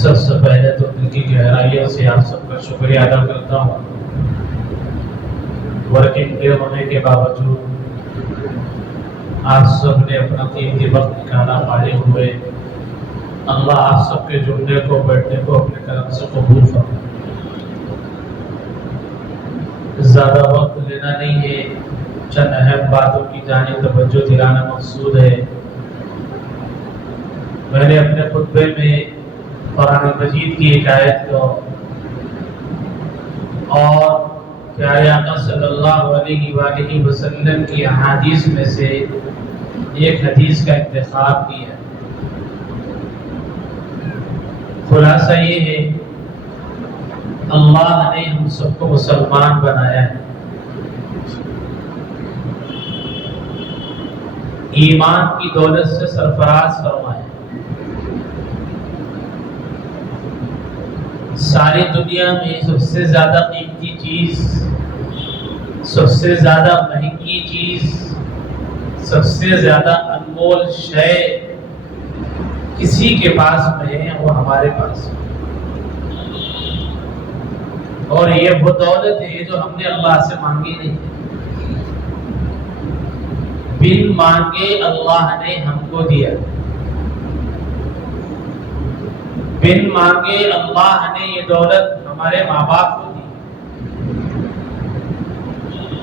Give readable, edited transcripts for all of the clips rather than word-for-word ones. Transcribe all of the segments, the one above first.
سب سے پہلے تو دل کی گہرائیوں سے آپ سب کا شکریہ ادا کرتا ہوں۔ ورکنگ ڈے ہونے کے باوجود آپ سب نے اپنا قیمتی وقت نکالا، فارغ ہوئے۔ اللہ آپ سب کے جملے کو، بیٹھنے کو اپنے کرم سے قبول فرمائے۔ زیادہ وقت لینا نہیں ہے، چند اہم باتوں کی جانب توجہ دلانا مقصود ہے۔ میں نے اپنے خطبے میں قرآن مجید کی ایک آیت کو اور پیارے آقا صلی اللہ علیہ وآلہ وسلم کی احادیث میں سے ایک حدیث کا انتخاب کیا۔ خلاصہ یہ ہے، اللہ نے ہم سب کو مسلمان بنایا ہے، ایمان کی دولت سے سرفراز فرمایا۔ ساری دنیا میں سب سے زیادہ قیمتی چیز، سب سے زیادہ مہنگی چیز، سب سے زیادہ انمول شے کسی کے پاس میں ہے، وہ ہمارے پاس ہے۔ اور یہ وہ دولت ہے جو ہم نے اللہ سے مانگی نہیں، بن مانگے اللہ نے ہم کو دیا۔ بن مانگے اللہ نے یہ دولت ہمارے ماں باپ کو دی۔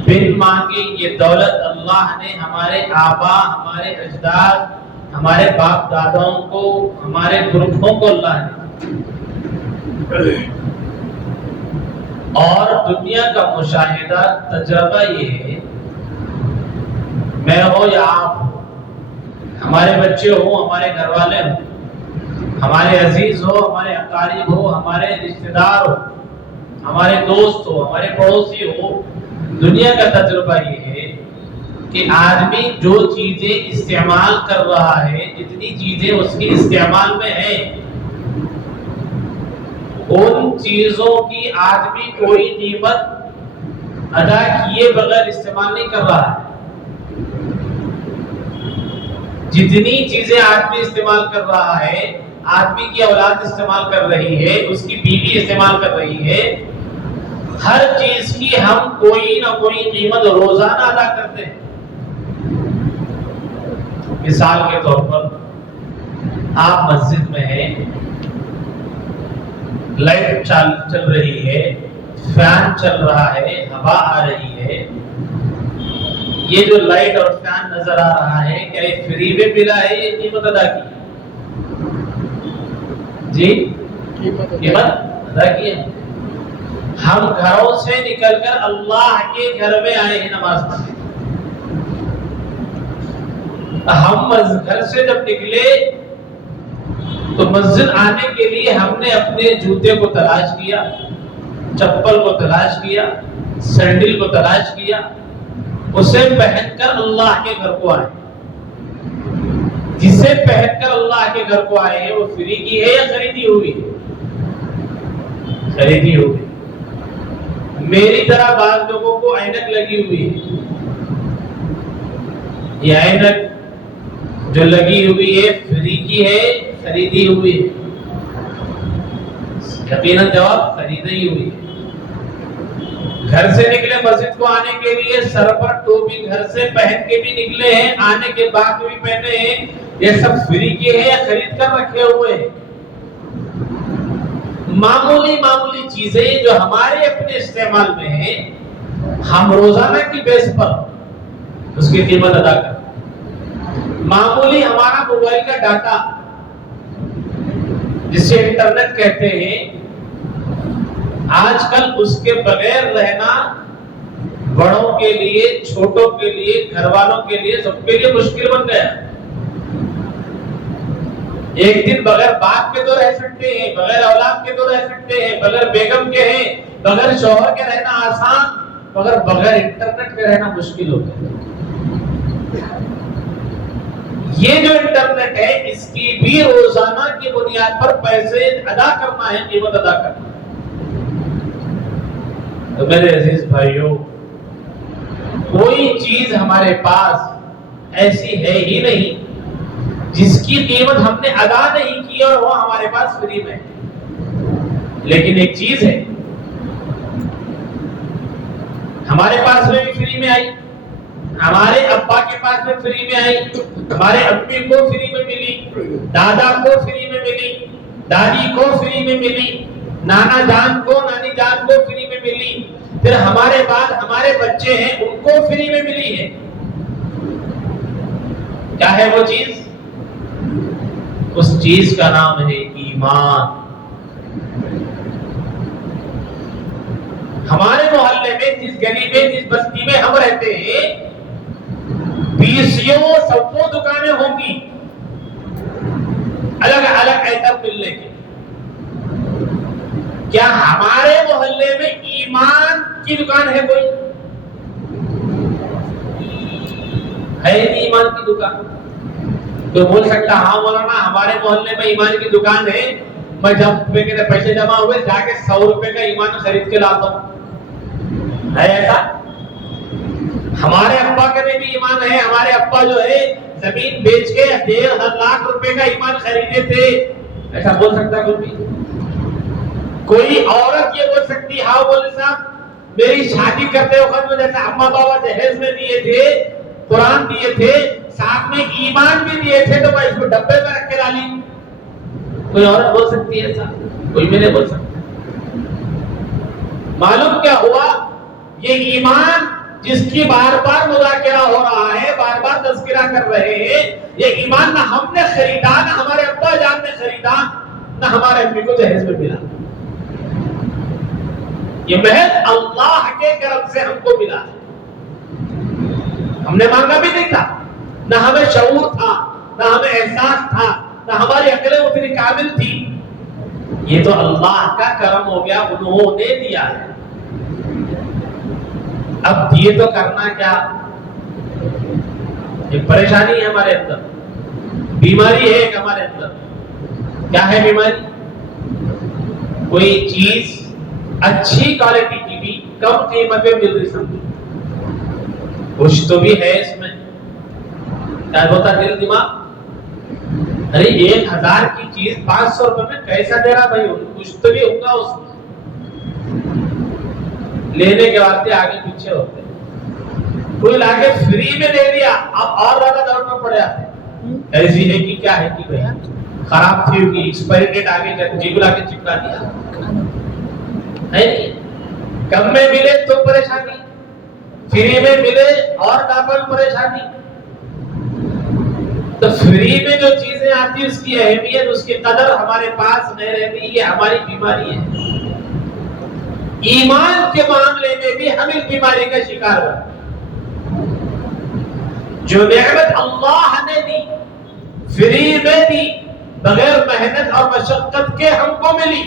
بن مانگے یہ دولت اللہ نے ہمارے آبا، ہمارے اجداد، ہمارے باپ داداؤں کو، ہمارے گروپوں کو اللہ نے۔ اور دنیا کا مشاہدہ تجربہ یہ ہے، میں ہو یا آپ ہو، ہمارے بچے ہو، ہمارے گھر والے ہوں، ہمارے عزیز ہو، ہمارے اقارب ہو، ہمارے رشتہ دار ہو، ہمارے دوست ہو، ہمارے پڑوسی ہو، دنیا کا تجربہ یہ ہے کہ آدمی جو چیزیں استعمال کر رہا ہے، جتنی چیزیں اس کے استعمال میں ہیں، ان چیزوں کی آدمی کوئی قیمت ادا کیے بغیر استعمال نہیں کر رہا ہے۔ جتنی چیزیں آدمی استعمال کر رہا ہے، آدمی کی اولاد استعمال کر رہی ہے، اس کی بیوی استعمال کر رہی ہے، ہر چیز کی ہم کوئی نہ کوئی قیمت روزانہ ادا کرتے ہیں۔ مثال کے طور پر آپ مسجد میں ہیں، لائٹ چل رہی ہے، فین چل رہا ہے، ہوا آ رہی ہے، یہ جو لائٹ اور فین نظر آ رہا ہے، کیا یہ فری میں ملا ہے، یہ قیمت ادا کی؟ جی قیمت ادا کی ہے۔ ہم گھروں سے نکل کر اللہ کے گھر میں آئے ہیں نماز پڑھنے۔ ہم گھر سے جب نکلے تو مسجد آنے کے لیے ہم نے اپنے جوتے کو تلاش کیا، چپل کو تلاش کیا، سینڈل کو تلاش کیا، اسے پہن کر اللہ کے گھر کو آئے۔ جسے پہن کر اللہ کے گھر کو آئے ہیں وہ فری کی ہے یا خریدی ہوئی ہے؟ خریدی ہوئی۔ میری طرح بعض لوگوں کو اینک لگی ہوئی ہے، یہ اینک جو لگی ہوئی ہے فری کی ہے، خریدی ہوئی ہے؟ یقیناً جواب خریدی ہوئی ہے۔ گھر سے نکلے مسجد کو آنے کے لیے، سر پر ٹوپی گھر سے پہن کے بھی نکلے ہیں، آنے کے بعد بھی پہنے ہیں، یہ سب فری کے ہیں یا خرید کر رکھے ہوئے ہیں؟ معمولی چیزیں جو ہمارے اپنے استعمال میں ہیں، ہم روزانہ کی بیس پر اس کی قیمت ادا کریں۔ معمولی ہمارا موبائل کا ڈاٹا جسے انٹرنیٹ کہتے ہیں، آج کل اس کے بغیر رہنا بڑوں کے لیے، چھوٹوں کے لیے، گھر والوں کے لیے، سب کے لیے مشکل بن گیا۔ ایک دن بغیر باپ کے تو رہ سکتے ہیں، بغیر اولاد کے تو رہ سکتے ہیں، بغیر بیگم کے ہیں، بغیر شوہر کے رہنا آسان، مگر بغیر انٹرنیٹ کے رہنا مشکل ہوتا ہے۔ یہ جو انٹرنیٹ ہے، اس کی بھی روزانہ کی بنیاد پر پیسے ادا کرنا ہے، قیمت ادا کرنا ہے۔ تو میرے عزیز بھائیوں، کوئی چیز ہمارے پاس ایسی ہے ہی نہیں جس کی قیمت ہم نے ادا نہیں کی اور وہ ہمارے پاس فری میں ہے۔ لیکن ایک چیز ہے، ہمارے پاس میں بھی فری میں آئی، ہمارے ابا کے پاس میں فری میں آئی، ہمارے امی کو فری میں ملی، دادا کو فری میں ملی، دادی کو فری میں ملی، نانا جان کو نانی جان کو فری میں ملی، پھر ہمارے بعد ہمارے بچے ہیں ان کو فری میں ملی ہے۔ کیا ہے وہ چیز؟ اس چیز کا نام ہے ایمان۔ ہمارے محلے میں، جس گلی میں، جس بستی میں ہم رہتے ہیں، 20 100 دکانیں ہوں گی الگ الگ آئٹم ملنے کی۔ کیا ہمارے محلے میں ایمان کی دکان ہے کوئی؟ ہے نہیں ایمان کی دکان؟ تو بول سکتا ہاں مولانا ہمارے محلے میں ایمان کی دکان ہے، میں جب میرے پیسے جمع ہوئے جا کے 100 روپے کا ایمان خرید کے لاتا ہوں، ہے ایسا؟ ہمارے ابا کا بھی ایمان ہے، ہمارے ابا جو ہے زمین بیچ کے 1.5 لاکھ روپے کا ایمان خریدے تھے، ایسا بول سکتا کوئی بھی؟ کوئی عورت یہ بول سکتی ہاں مولوی صاحب میری شادی کرتے وقت میں جیسا اما بابا جہیز میں دیے تھے، قرآن دیے تھے، ساتھ میں ایمان بھی دیے تھے، تو میں اس کو ڈبے میں رکھ کے ڈالی؟ کوئی عورت بول سکتی ہے ایسا؟ کوئی بھی نہیں بول سکتا۔ معلوم کیا ہوا؟ یہ ایمان جس کی بار بار مذاکرہ ہو رہا ہے، بار بار تذکرہ کر رہے ہیں، یہ ایمان نہ ہم نے خریدا، نہ ہمارے ابا جان نے خریدا، نہ ہمارے امی کو جہیز میں ملا، یہ محض اللہ کے کرم سے ہم کو ملا ہے۔ ہم نے مانگا بھی نہیں تھا، نہ ہمیں شعور تھا، نہ ہمیں احساس تھا، نہ ہماری عقلیں اتنی کامل تھی، یہ تو اللہ کا کرم ہو گیا، انہوں نے دیا ہے۔ اب یہ تو کرنا کیا؟ ایک پریشانی ہے ہمارے اندر، بیماری ہے ایک ہمارے اندر۔ کیا ہے بیماری؟ کوئی چیز اچھی کوالٹی کی بھی کم قیمت میں مل رہی، سمجھو کچھ تو بھی ہے اس میں، کیا ہوتا دل دماغ، ارے 1000 کی چیز 500 روپے میں کیسا دے رہا بھائی، کچھ تو بھی ہوگا اس میں۔ لینے کے واسطے آگے پیچھے ہوتے، کوئی لاگے فری میں دے دیا، اب اور زیادہ دوڑنا پڑ جاتے، ایسی ہے کہ کیا ہے کہ بھائی خراب تھی ہوگی، ایکسپائری ڈیٹ آگے جیب لا کے چپکا دیا ہے نہیں۔ کم میں ملے تو پریشانی، فری میں ملے اور ڈبل پریشانی۔ تو فری میں جو چیزیں آتی اس کی اہمیت، اس کی قدر ہمارے پاس نہیں رہتی، یہ ہماری بیماری ہے۔ ایمان کے معاملے میں بھی ہم اس بیماری کا شکار ہیں۔ جو نعمت اللہ نے دی، فری میں دی، بغیر محنت اور مشقت کے ہم کو ملی،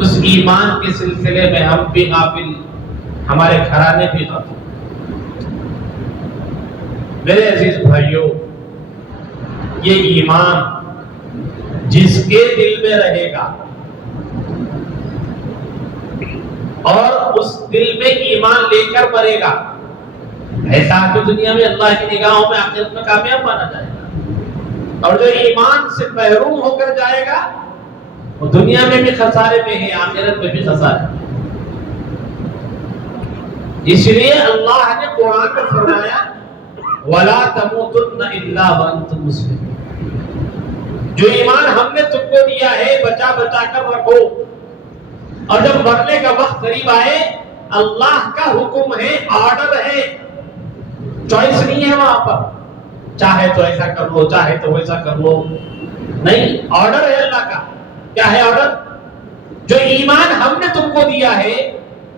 اس ایمان کے سلسلے میں ہم بھی غافل، ہمارے گھرانے بھی غافل۔ میرے عزیز بھائیوں، یہ ایمان جس کے دل میں رہے گا اور اس دل میں ایمان لے کر مرے گا، ایسا کہ دنیا میں اللہ کی نگاہوں میں آخرت میں کامیاب مانا جائے گا، اور جو ایمان سے محروم ہو کر جائے گا وہ دنیا میں بھی خسارے میں ہے، آخرت میں بھی خسارے۔ اس لیے اللہ نے قرآن میں فرمایا وَلَا تَمُوتُنَّ إِلَّا وَأَنْتُمْ مُسْلِمُونَ، جو ایمان ہم نے تم کو دیا ہے بچا بچا کر رکھو، اور جب مرنے کا وقت قریب آئے، اللہ کا حکم ہے، آرڈر ہے، چوائس نہیں ہے وہاں پر، چاہے تو ایسا کر لو، چاہے تو ویسا کر لو، نہیں، آرڈر ہے اللہ کا۔ کیا ہے آرڈر؟ جو ایمان ہم نے تم کو دیا ہے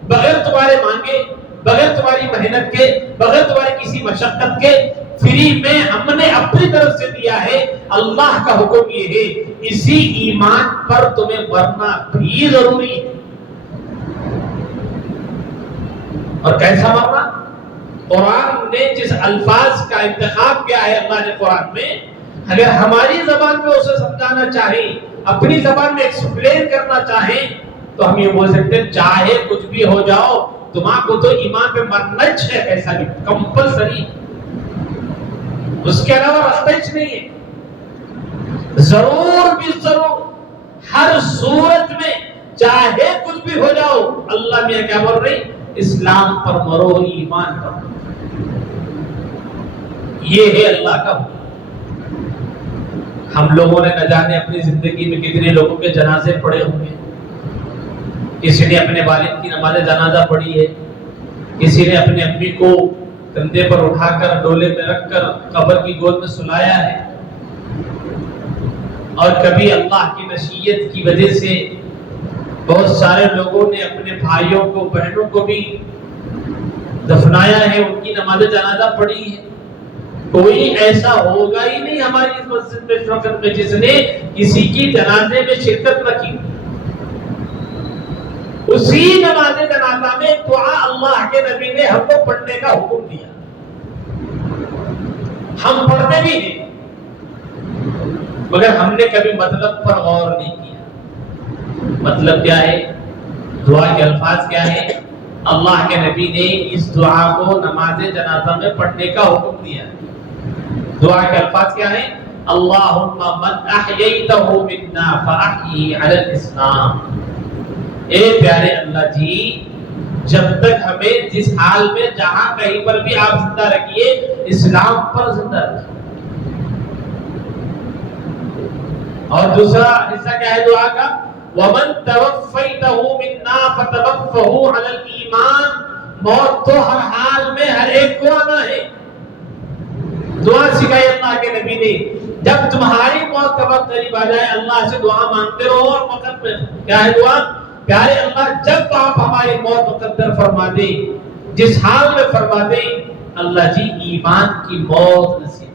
بغیر تمہارے مانگے، بغیر تمہاری محنت کے، بغیر تمہاری کسی مشقت کے، فری میں ہم نے اپنی طرف سے دیا ہے، اللہ کا حکم یہ ہے اسی ایمان پر تمہیں مرنا بھی ضروری ہے۔ اور کیسا مرنا؟ قرآن نے جس الفاظ کا انتخاب کیا ہے اللہ نے قرآن میں، اگر ہماری زبان میں اسے سمجھانا چاہیں، اپنی زبان میں ایکسپلین کرنا چاہیں، تو ہم یہ بول سکتے ہیں چاہے کچھ بھی ہو جاؤ تمہاں کو تو ایمان پہ مرنا ہے، ایسا بھی کمپلسری، اس کے علاوہ راستہ نہیں ہے۔ ضرور بھی ضرور ہر صورت میں چاہے کچھ بھی ہو جاؤ، اللہ میاں کیا بول رہی؟ اسلام پر مرو، ایمان پر مرو۔ یہ ہے اللہ کا حکم۔ ہم لوگوں نے نہ جانے اپنی زندگی میں کتنے لوگوں کے جنازے پڑے ہوں گے۔ کسی نے اپنے والد کی نماز جنازہ پڑھی ہے، کسی نے اپنے امی کو کندھے پر اٹھا کر ڈولے میں رکھ کر قبر کی گود میں سلایا ہے، اور کبھی اللہ کی مشیت کی وجہ سے بہت سارے لوگوں نے اپنے بھائیوں کو بہنوں کو بھی دفنایا ہے، ان کی نماز جنازہ پڑھی ہے۔ کوئی ایسا ہوگا ہی نہیں ہماری اس مسجد میں اس وقت میں جس نے کسی کی جنازے میں شرکت نہ کی۔ اسی نماز جنازہ میں دعا اللہ کے نبی نے ہم کو پڑھنے کا حکم دیا، ہم پڑھتے بھی ہیں، مگر ہم نے کبھی مطلب پر غور نہیں کیا۔ مطلب کیا ہے؟ دعا کے الفاظ کیا ہے؟ اللہ کے نبی نے اس دعا کو نماز جنازہ میں پڑھنے کا حکم دیا۔ دعا کے الفاظ کیا ہیں؟ اللہم من احییتہ منا فاحیی علی الاسلام۔ اے پیارے اللہ جی، جب تک ہمیں جس حال میں جہاں کہیں پر بھی آپ زندہ رکھیے، اسلام پر زندہ رکھیے۔ اور دوسرا حصہ کیا ہے دعا کا؟ وَمَن تَوَفَّيْتَهُ مِنَّا فَتَوَفَّهُ عَلَى الْإِيمَانِ۔ موت تو ہر حال میں ہر ایک کو آنا ہے۔ دعا سکھائی اللہ کے نبی نے، جب تمہاری موت کا وقت قریب آ جائے اللہ سے دعا مانگتے رہو اور وقت میں کیا ہے دعا؟ پیارے اللہ جب آپ ہماری موت مقدر فرما دیں، جس حال میں فرما دیں، اللہ جی ایمان کی موت نصیب۔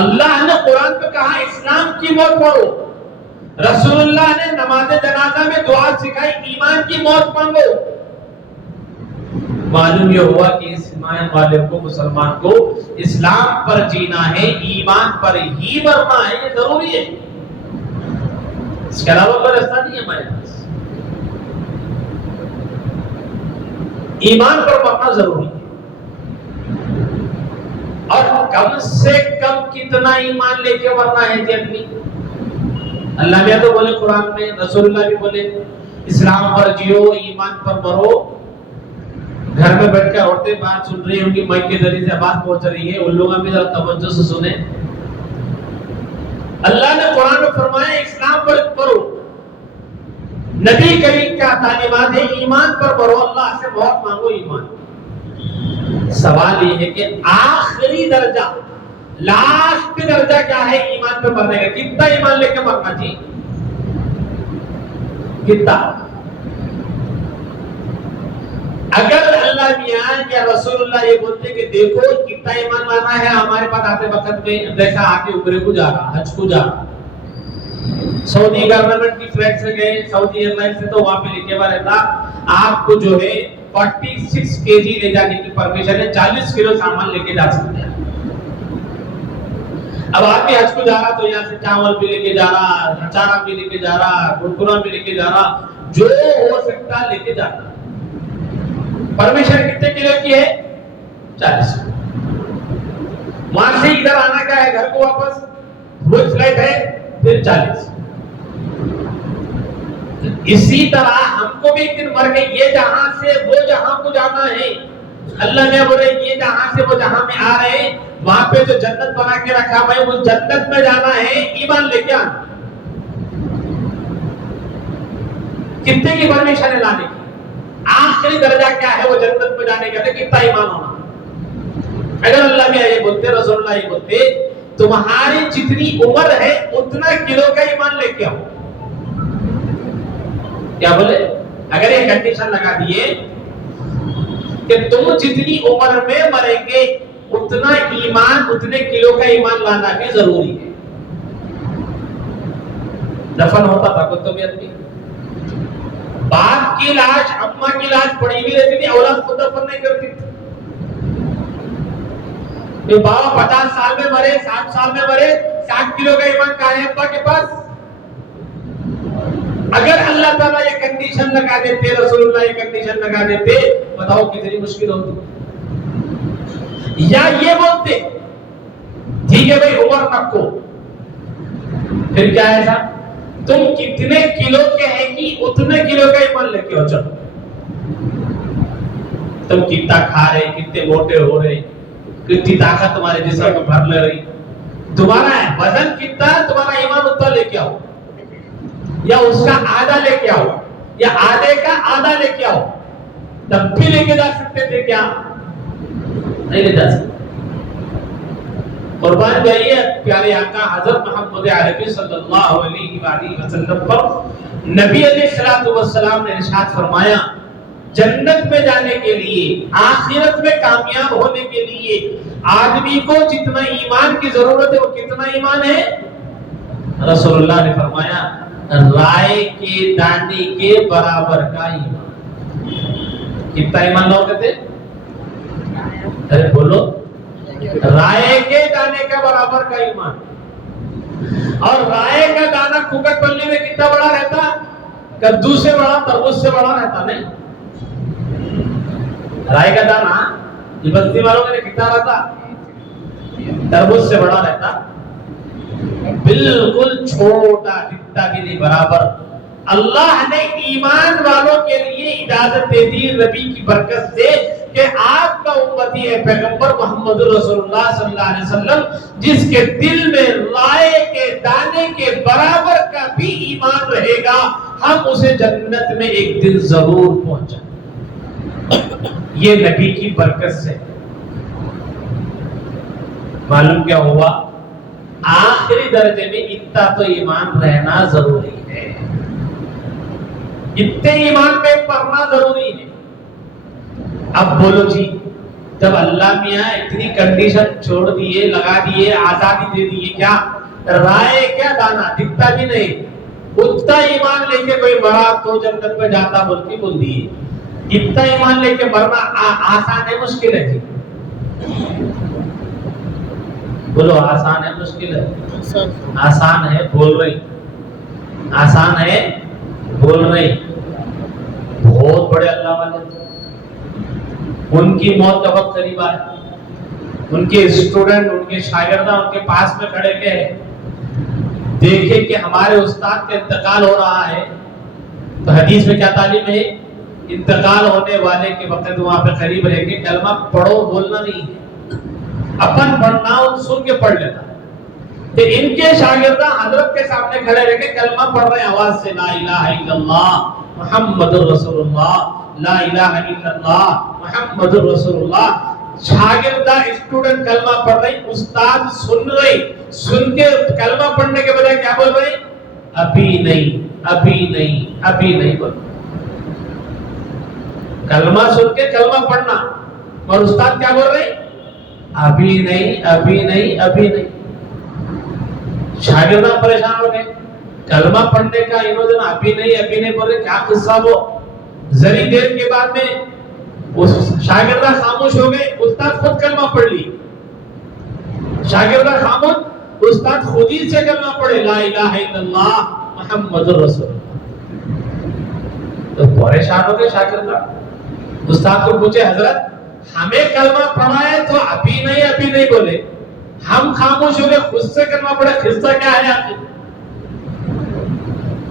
اللہ نے قرآن پہ کہا اسلام کی موت پڑھو، رسول اللہ نے نماز جنازہ میں دعا سکھائی ایمان کی موت مانگو۔ معلوم یہ ہوا کہ اس ایمان والے کو، مسلمان کو اسلام پر جینا ہے، ایمان پر ہی مرنا ہے، یہ ضروری ہے، اس کے علاوہ کوئی راستہ نہیں ہے ہمارے پاس۔ ایمان پر مرنا ضروری ہے، اور کم سے کم کتنا ایمان لے کے مرنا ہے جی اپنی؟ اللہ نے تو بولے قرآن میں، رسول اللہ بھی بولے اسلام پر جیو، ایمان پر مرو۔ گھر میں بیٹھ کر عورتیں بات سن رہی ہوں گی، مائک کے ذریعے سے بات پہنچ رہی ہے، ان لوگوں بھی ذرا توجہ سے سنیں۔ اللہ نے قرآن میں فرمایا اسلام پر مرو، نبی کریم کا تعلیمات ہے ایمان پر مرو، اللہ سے بہت مانگو ایمان۔ سوال یہ ہے کہ آخری درجہ، لاسٹ درجہ کیا ہے ایمان پہ مرنے کا؟ کتنا ایمان لے کے مرنا جی؟ کتنا؟ اگر اللہ میاں یا رسول اللہ یہ بولتے کہ دیکھو کتنا ایمان لانا ہے، ہمارے پاس آتے وقت میں دیکھا آگے عمرے کو جا رہا، حج کو جا رہا، سعودی گورنمنٹ کی فلائٹ سے گئے، سعودی ایئر لائن سے، تو وہاں پہ لکھے ہوا رہتا آپ کو جو ہے 46 kg لے جانے کی پرمیشن ہے، 40 کلو سامان لے کے جا سکتے ہیں۔ اب آدمی حج کو جا رہا تو یہاں سے چاول بھی لے کے جا رہا، اچار بھی لے کے جا رہا، کرکرا بھی لے کے جا رہا، جو ہو سکتا لے کے جاتا۔ پرمیشن کتنے کلو کی ہے؟ 40 کلو۔ وہاں سے ادھر آنا کا ہے گھر کو واپس، وہ فلائٹ ہے پھر 40۔ اسی طرح ہم کو بھی ایک دن مر کے یہ جہاں سے وہ جہاں کو جانا ہے۔ اللہ نے بولے یہ جہاں سے وہ جہاں میں آ رہے ہیں، وہاں پہ جو جنت بنا کے رکھا ہے وہ جنت میں جانا ہے، ایمان لے کے آنا۔ کتنے کی پرمیشن ہے لانے کی؟ آخری درجہ کیا ہے وہ جنت میں جانے کا؟ کتنا ایمان ہونا؟ اگر اللہ میں یہ بولتے، رسول اللہ یہ بولتے تمہاری جتنی عمر ہے اتنا کلو کا ایمان لے کے آؤ، کیا بولے؟ اگر یہ کنڈیشن لگا دیے کہ تم جتنی عمر میں مریں گے اتنا ایمان، اتنے کلو کا ایمان لانا بھی ضروری ہے۔ دفن ہوتا تھا کوئی طبیعت نہیں، باپ کی لاش، اماں کی لاش پڑی ہوئی رہتی تھی، اولاد خود دفن نہیں کرتی تھی۔ بابا 50 سال میں مرے، 60 سال میں مرے، 60 کلو کا ایمان کہاں ہے ابا کے پاس؟ اگر اللہ تعالیٰ یہ کنڈیشن لگا دیتے، رسول اللہ یہ کنڈیشن لگا دیتے، بتاؤ کتنی مشکل ہوتی۔ یا یہ بولتے ٹھیک ہے بھائی عمر رکھو، پھر کیا ہے صاحب تم کتنے کلو کے ہیں کہ اتنے کلو کا ایمان لے کے ہو چلو. تم کتنا کھا رہے, کتنے موٹے ہو رہے, کتنی طاقت تمہارے جسم میں بھر لے رہی, تمہارا وزن کتنا ہے, تمہارا ایمان اتنا لے کے آؤ, یا اس کا آدھا لے کے آؤ, یا آدھے کا آدھا لے کے آؤ. تب بھی لے کے جا سکتے تھے کیا؟ نہیں لے جا سکتے. قربان جائیے پیارے آقا حضرت محمد عربی صلی اللہ علیہ وآلہ وسلم پر نبی علیہ السلام نے ارشاد فرمایا, جنت میں جانے کے لیے, آخرت میں کامیاب ہونے کے لیے آدمی کو جتنا ایمان کی ضرورت ہے وہ کتنا ایمان ہے؟ رسول اللہ نے فرمایا رائے کے دانے کے برابر کا ایمان. کتنا ایمان لوگ کہتے ہیں؟ ارے بولو, رائے کے دانے کا برابر کا ایمان. اور رائے کا دانا کوکٹ پلی میں کتنا بڑا رہتا؟ کدو سے بڑا, تربوز سے بڑا رہتا نہیں. رائے کا دانا یہ بستی والوں کے لیے کتنا رہتا؟ تربوز سے بڑا رہتا, بالکل چھوٹا, دکھتا بھی نہیں برابر. اللہ نے ایمان والوں کے لیے اجازت دے دی نبی کی برکت سے کہ آپ کا امتی ہے پیغمبر محمد رسول اللہ صلی اللہ علیہ وسلم, جس کے دل میں رائے کے دانے کے برابر کا بھی ایمان رہے گا, ہم اسے جنت میں ایک دن ضرور پہنچائیں. یہ نبی کی برکت سے. معلوم کیا ہوا؟ آخری درجے میں اتنا تو ایمان رہنا ضروری ہے, اتنے ایمان میں پڑھنا ضروری ہے. اب بولو جی, جب اللہ میاں اتنی کنڈیشن چھوڑ دیے, لگا دیے, آزادی دے دیے, کیا رائے کیا دانا دکھتا بھی نہیں, اتنا ایمان لے کے کوئی مرا تو جنت میں جاتا بول کے بول دیے. اتنا ایمان لے کے مرنا آسان ہے مشکل ہے جی؟ بولو آسان ہے مشکل ہے؟ آسان ہے بول رہی, آسان ہے بول رہی. بہت بڑے اللہ والے, ان کی موت کا وقت قریب آئے, ان کے اسٹوڈنٹ, ان کے شاگردہ ان کے پاس میں کھڑے گئے, دیکھے کہ ہمارے استاد کا انتقال ہو رہا ہے. تو حدیث میں کیا تعلیم ہے؟ انتقال ہونے والے کے وقت وہاں پہ قریب رہ کے کلمہ پڑھو, بولنا نہیں ہے, اپن پڑھنا اور سن کے پڑھ لینا. تو ان کے شاگردہ حضرت کے سامنے کھڑے رہ کے کلمہ پڑھ رہے ہیں آواز سے, لا الہ الا اللہ محمد رسول اللہ, لا الہ الا اللہ محمد رسول اللہ. شاگردہ اسٹوڈنٹ کلمہ پڑھ رہی, استاد سن رہی, سن کے کلمہ پڑھنے کے بجائے کیا بول رہی؟ ابھی نہیں, ابھی نہیں, ابھی نہیں بول. کلمہ سن کے کلمہ پڑھنا, اور استاد کیا بول رہے؟ ابھی نہیں, ابھی نہیں, ابھی نہیں. شاگردہ پریشان ہو گئے, کلمہ پڑھنے کا انہوں نے ابھی نہیں, ابھی نہیں بول رہے, کیا قصہ وہ. ذری دیر کے بعد میں اس شاگردہ خاموش ہو گئے, استاد خود کلمہ پڑھ لی. شاگردہ خاموش, استاد خود ہی سے کلمہ پڑھے, لا الہ الا اللہ محمد رسول اللہ. تو پریشان ہو گئے شاگردہ, استاد کو پوچھے حضرت ہمیں کلمہ پڑھائے تو ابھی نہیں بولے, ہم خاموش ہو گئے, خود سے کلمہ پڑھے, قصہ کیا ہے آپ کی؟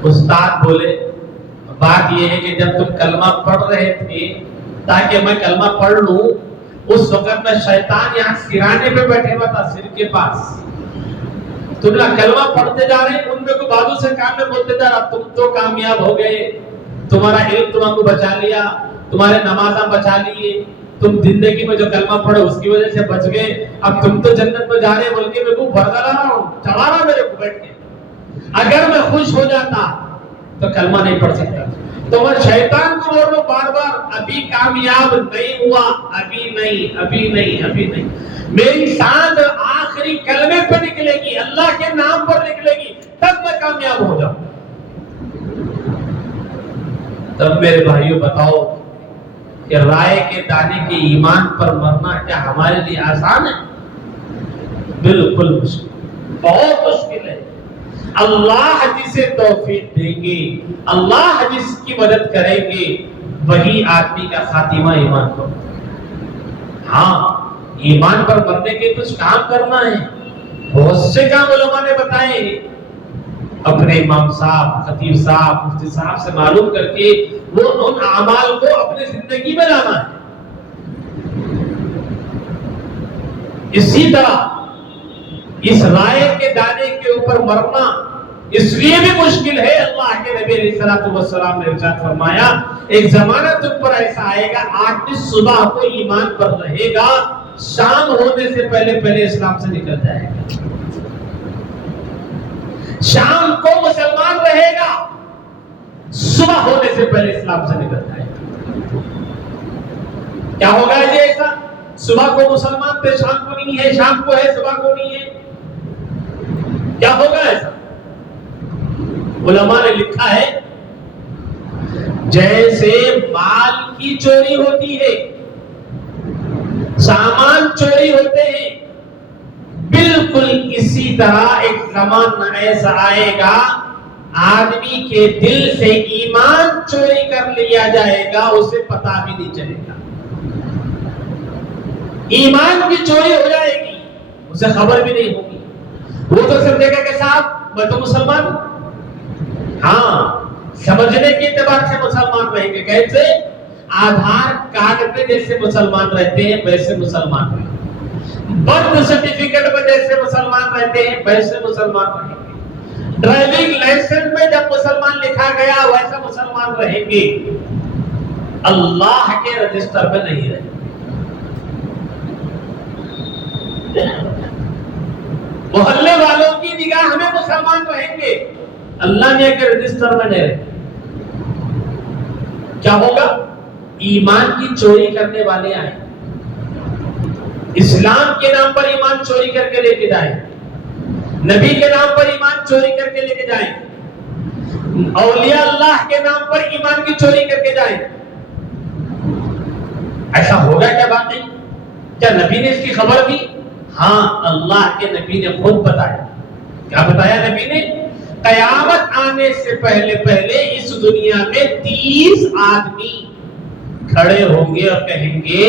استاد بولے بات یہ ہے کہ جب تم کلمہ پڑھ رہے تھے تاکہ میں کلمہ پڑھ لوں, اس وقت میں شیطان یہاں سرانے پہ بیٹھے ہوا تھا, سر کے پاس. تم نہ کلمہ پڑھتے جا رہے, ان میں کو بازو سے کام میں بولتے جا رہا, تم تو کامیاب ہو گئے, تمہارا علم تم کو بچا لیا, تمہارے نمازاں بچا لیے, تم زندگی میں جو کلمہ پڑھے اس کی وجہ سے بچ گئے, اب تم تو جنت میں جا رہے, بول کے میں کو بھرگا رہا ہوں, چڑھا رہا میرے کو بیٹھ کے. اگر میں خوش ہو جاتا تو کلمہ نہیں پڑھ سکتا. تو میں شیطان کو بول رہا ہوں بار بار, ابھی کامیاب نہیں ہوا, ابھی نہیں, ابھی نہیں, ابھی نہیں. میری سانس آخری کلمے پہ نکلے گی, اللہ کے نام پر نکلے گی, تب میں کامیاب ہو جاؤں. تب میرے بھائیوں بتاؤ کہ رائے کے دانے کے ایمان پر مرنا کیا ہمارے لیے آسان ہے؟ بالکل مشکل, بہت مشکل ہے. اللہ جسے توفیق دیں گے, اللہ جس کی مدد کریں گے, وہی آدمی کا خاتمہ ایمان پر. ہاں, ایمان پر مرنے کے کچھ کام کرنا ہے, بہت سے کام علماء نے بتائے ہیں. اپنے امام صاحب، خطیب صاحب، مفتی صاحب سے معلوم کر کے وہ ان اعمال کو اپنی زندگی میں لانا ہے۔ اسی طرح اس رائے کے دانے کے اوپر مرنا اس لیے بھی مشکل ہے، اللہ کے نبی علیہ الصلوۃ والسلام نے ارشاد فرمایا ایک زمانہ تم پر ایسا آئے گا آدمی صبح کو ایمان پر رہے گا، شام ہونے سے پہلے پہلے اسلام سے نکل جائے گا، شام کو مسلمان رہے گا، صبح ہونے سے پہلے اسلام سے نکل جائے گا۔ کیا ہوگا یہ ایسا؟ صبح کو مسلمان تھے، شام کو نہیں ہے، شام کو ہے، صبح کو نہیں ہے، کیا ہوگا ایسا؟ علماء نے لکھا ہے جیسے مال کی چوری ہوتی ہے، سامان چوری ہوتے ہیں، بالکل اسی طرح ایک زمانہ ایسا آئے گا آدمی کے دل سے ایمان چوری کر لیا جائے گا، اسے پتہ بھی نہیں چلے گا، ایمان کی چوری ہو جائے گی، اسے خبر بھی نہیں ہوگی، وہ تو سمجھے گا کہ صاحب میں تو مسلمان ہوں، ہاں سمجھنے کے اعتبار سے مسلمان رہیں گے، کیسے؟ آدھار کارڈ پہ جیسے مسلمان رہتے ہیں ویسے مسلمان رہیں گے، برتھ سرٹیفکیٹ میں جیسے مسلمان رہتے ہیں ویسے مسلمان رہیں گے، ڈرائیونگ لائسنس میں جب مسلمان لکھا گیا ویسا مسلمان رہیں گے، اللہ کے رجسٹر میں نہیں رہیں گے۔ محلے والوں کی نگاہ ہمیں مسلمان رہیں گے، اللہ نے کے رجسٹر میں نہیں رہیں گے۔ کیا ہوگا؟ ایمان کی چوری کرنے والے آئیں، اسلام کے نام پر ایمان چوری کر کے لے کے جائیں، نبی کے نام پر ایمان چوری کر کے لے کے جائیں، اولیاء اللہ کے نام پر ایمان کی چوری کر کے جائیں۔ ایسا ہوگا کیا واقعی؟ کیا نبی نے اس کی خبر دی؟ ہاں اللہ کے نبی نے خود بتایا۔ کیا بتایا نبی نے؟ قیامت آنے سے پہلے پہلے اس دنیا میں 30 آدمی کھڑے ہوں گے اور کہیں گے